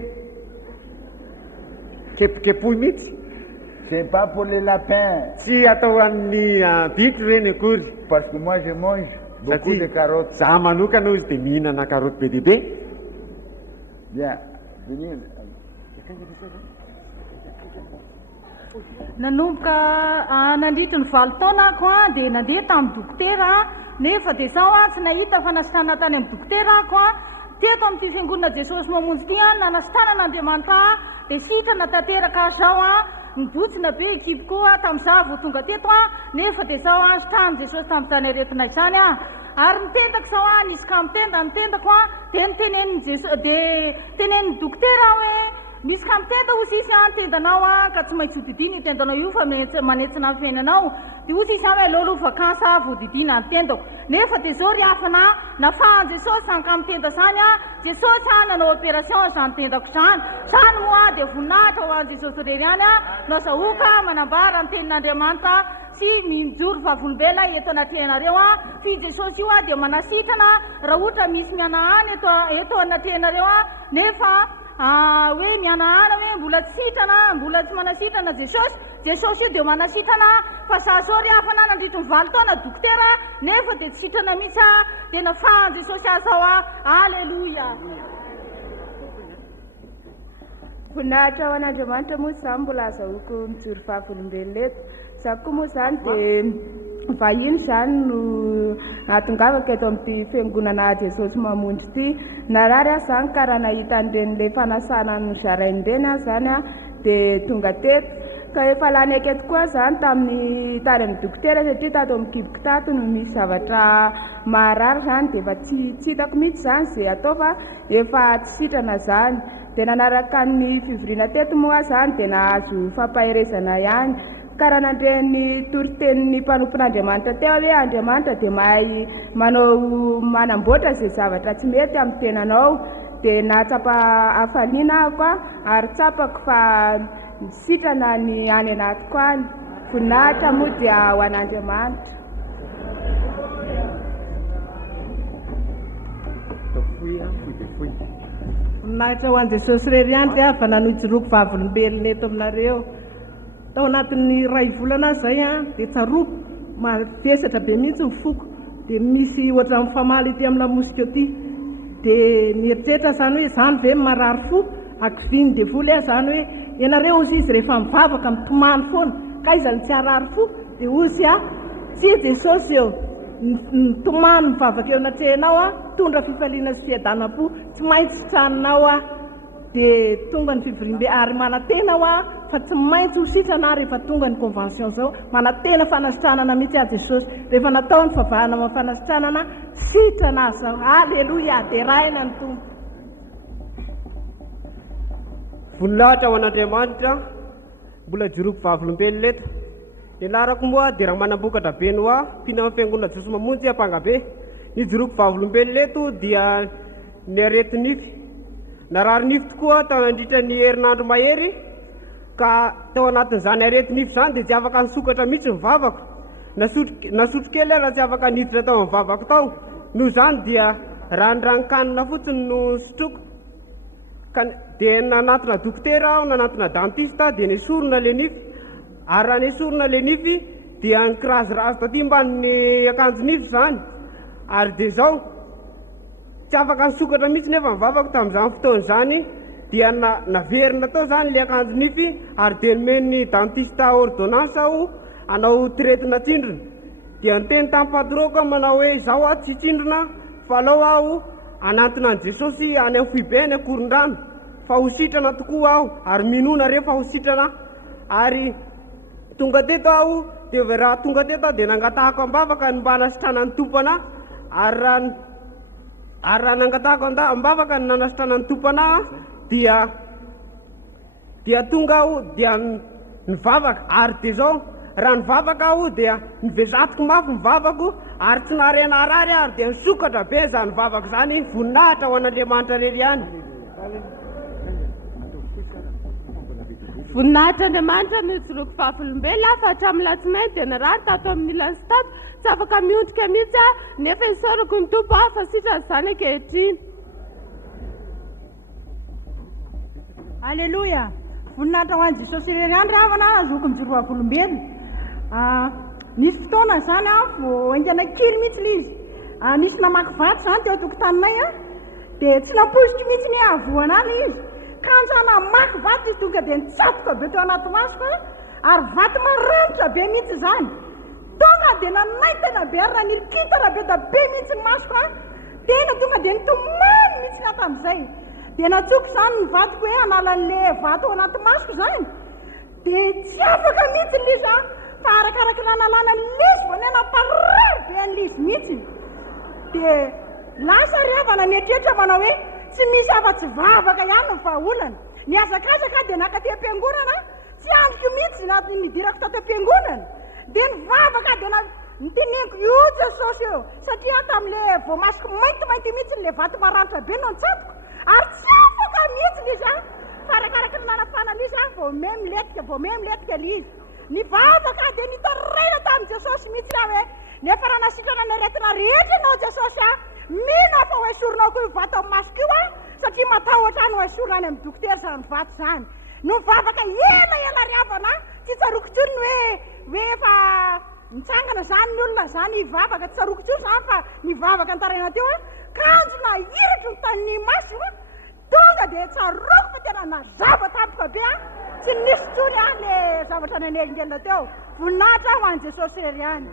Kepokepoy mihitsy. C'est pas pour les lapins. Tsy atao amin'ny bitro reny akory. Parce que moi je mange beaucoup de carottes. Za manokana izy dia mihinana karoty be dia be. Bien. Venez. Nanomboka nandritra ny 20 taona ako dia nandeha tamin'ny dokotera nefa dia zao tsy nahita fanasitranana tany amin'ny dokotera ako teto amin'ity fiangonana Jesosy mamonjy ity nanasitranana Andriamanitra dia sitrana tanteraka zao nibotsina be ekipiko tamin'izao vao tonga teto nefa dia zao sitrahan'i Jesosy tamin'ny tany aretina izany ary mitendako zao nisy ka mitendako dia nitenen'ny Jesosy dia tenen'ny dokotera hoe misy ka mitenda osy isy tendanao ka tsy maintsy hodidina io tendanao io fa manetsina ny fiainanao dia osy isy hoe lolo vakansa voadidina ny tendako nefa dia zao ry hafana nafahan Jesosy zany ka mitenda zany Jesosy nanao opération zany tendako zany moa dia voninahitra ho an'i Jesosy rery any nasahoka manambara ny tenin'Andriamanitra sy mijoro vavolombelona eto anaty ianareo fi Jesosy io dia manasitrana raha ohatra misy mianahany eto anaty ianareo nefa hoe mianahana hoe mbola tsy sitrana mbola tsy manasitrana Jesosy io dia manasitrana fa za zao ry hafana nandritra ny 20 taona dokotera nefa dia tsy sitrana mihitsy dia nafahan Jesosy azao Alleluia. Voninahitra ao an'Andriamanitra moa izany mbola azahoako mijoro vavolombelona eto za koa moa zany dia vahiny zany no atongavaka eto amin'ity fiangonana Jesosy mamonjy ity narary zany karaha nahita an'ireny fanasana ny zarainy ireny zany dia tonga teto ka efa lany aketo koa zany tamin'ny tany amin'ny dokotera satria tato amin'ny kiboko tato no misy zavatra maharary zany dia efa tsy hitako mihitsy zany zay atao fa efa tsy sitrana zany dia nanaraka ny fivoriana teto moa zany dia nahazo fampaherezana ihany karaha nandreny toritenin'ny mpanompon'Andriamanitra teo hoe Andriamanitra dia mahay manamboatra izay zavatra tsy mety amin'ny tenanao dia nahatsapa hafaliana ako ary tsapako fa sitrana ny any anatiko any voninahitra moa dia ho an'Andriamanitra. Voninahitra ho an'i Jesosy rery any dia fa nanojoroako vavolombelona eto aminareo tao anatin'ny ray volana zay dia tsaroko mavesatra be mihitsy ny foko dia misy ohatra amin'ny famaly ity amin'ny lamosika ity dia nieritreritra zany hoe zany ve marary fo akiviny dia voly zany hoe ianareo ozy izy rehefa mivavaka mitomany foana ka izany tsy harary fo dia ozy tsy Jesosy eo nitomany mivavaka eo anatrehanao tondra fifaliana sy fiadanam-po tsy maintsy sitraninao dia tonga ny fivorimbe ary manatena fa tsy maintsy ho sitrana rehefa tonga ny convention zao manatena fanasitranana mihitsy Jesosy rehefa natao ny favahana amin'ny fanasitranana sitrana zao. Alleluia. Dia raina ny tompo. Voninahitra ho an'Andriamanitra mbola joroako vavolombelona eto ianarako moa dia raha manambokatra be no mpina amin'ny fiangonana Jesosy mamonjy ampangabe ny joroako vavolombelona eto dia ny arety nify narary nify tokoa tao nandritra ny herinandro mahery ka tao anatin'izany arety nify zany dia tsy afaka nisokatra mihitsy ny vavako nasotro kely raha tsy afaka niditra tao amin'ny vavako tao noho zany dia ranoranonkanina fotsiny no sotroko dia nanatona dokotera aho nanatona dentiste dia nesorona le nify ary raha nesorona le nify dia nikirazirazy taty mban'ny akanjo nify zany ary dia zao tsy afaka nisokatra mihitsy nefa mivavako tamin'izany fotoana zany dia naverina tao zany le akanjo nify ary dia nomeny dentiste ordonnance aho anao tiretina tsindrona dia niteny tamin'ny patron manao hoe izao tsy tsindrona fa alao aho anatona an' Jesosy any amin'ny foibe any akoron-drano fa ho sitrana tokoa aho ary minona rehefa ho sitrana ary tonga teto aho dia raha tonga teto aho dia nangatahako ambavaka ny mba hanasitrana ny tompana ary raha nangatahako ambavaka ny nanasitrana ny tompana dia tonga aho dia nivavaka ary dia zao raha nivavaka aho dia nivezatiko mafy mivavako ary tsy narena arary ary dia nisokatra be zany vavaka zany voninahitra ho an'Andriamanitra rery ihany. voninahitra Andriamanitra ny joroako vavolombelona fa hatramin'ny latsinainy dia narary tato amin'ny ilany sy tato tsy afaka miondrika mihitsy nefa isaorako ny tompo fa sitrany zany ankehitriny. Alleluia. Voninahitra ho an'i Jesosy irery ihany raha avana azoko mijoro vavolombelona. Nisy fotoana zany vao engana kely mihitsy ilay izy. Nisy namaky vato zany teo tokotaninay dia tsy nampoiziko mihitsy ny avoana ilay izy. Kanjana maky vato izy tonga dia nitsatoka be teo anaty masoko ary vato maranitra be mihitsy zany. Tonga dia nanaitana be ary nanirikitana be da be mihitsy ny masoko tena tonga dia nitomany mihitsy ny atamin'izay. Dia natsoko zany ny vatoko hoe hanala an'ilay vato ao anaty masoko zany dia tsy afaka mihitsy ilay izy fa arakaraka nananana an'ilay vao naparary be an'ilay izy mihitsy. Dia lasa riavana nietrehitra manao hoe tsy misy afa-tsy vavaka ihany ny vahaolana. Niazakazaka dia nakaty am-piangonana tsy andriko mihitsy nidirako tato am-piangonana dia nivavaka dia nitineko io Jesosy eo satria tamin'ilay vao masoko maintimainty mihitsy n'ilay vato maranitra be no nitsatoka ary tsy afaka mihitsy lay izy fa arakaraka ny nanafana lay izy vao me miletika lay izy. Nivavaka dia nitaraina tamin'i Jesosy mihitsy aho hoe nefa raha nasitrana ny aretina rehetra ianao Jesosy mino afa ho esorinao koa io vato amin'ny masoko io satria matahotra any ho esorina any amin'ny dokotera zany vato zany. No mivavaka ela riavana tsy tsaroko tsony hoe efa mitsangana zany ny olona zany hivavaka tsy tsaroko tsony zany fa nivavaka nitaraina teo kanjona iritry ny tanin'ny maso tonga dia tsaroko fa tena nazava tampoka be tsy nisy tsony le zavatra nanelingelina teo. Voninahitra ho an'i Jesosy rery ihany.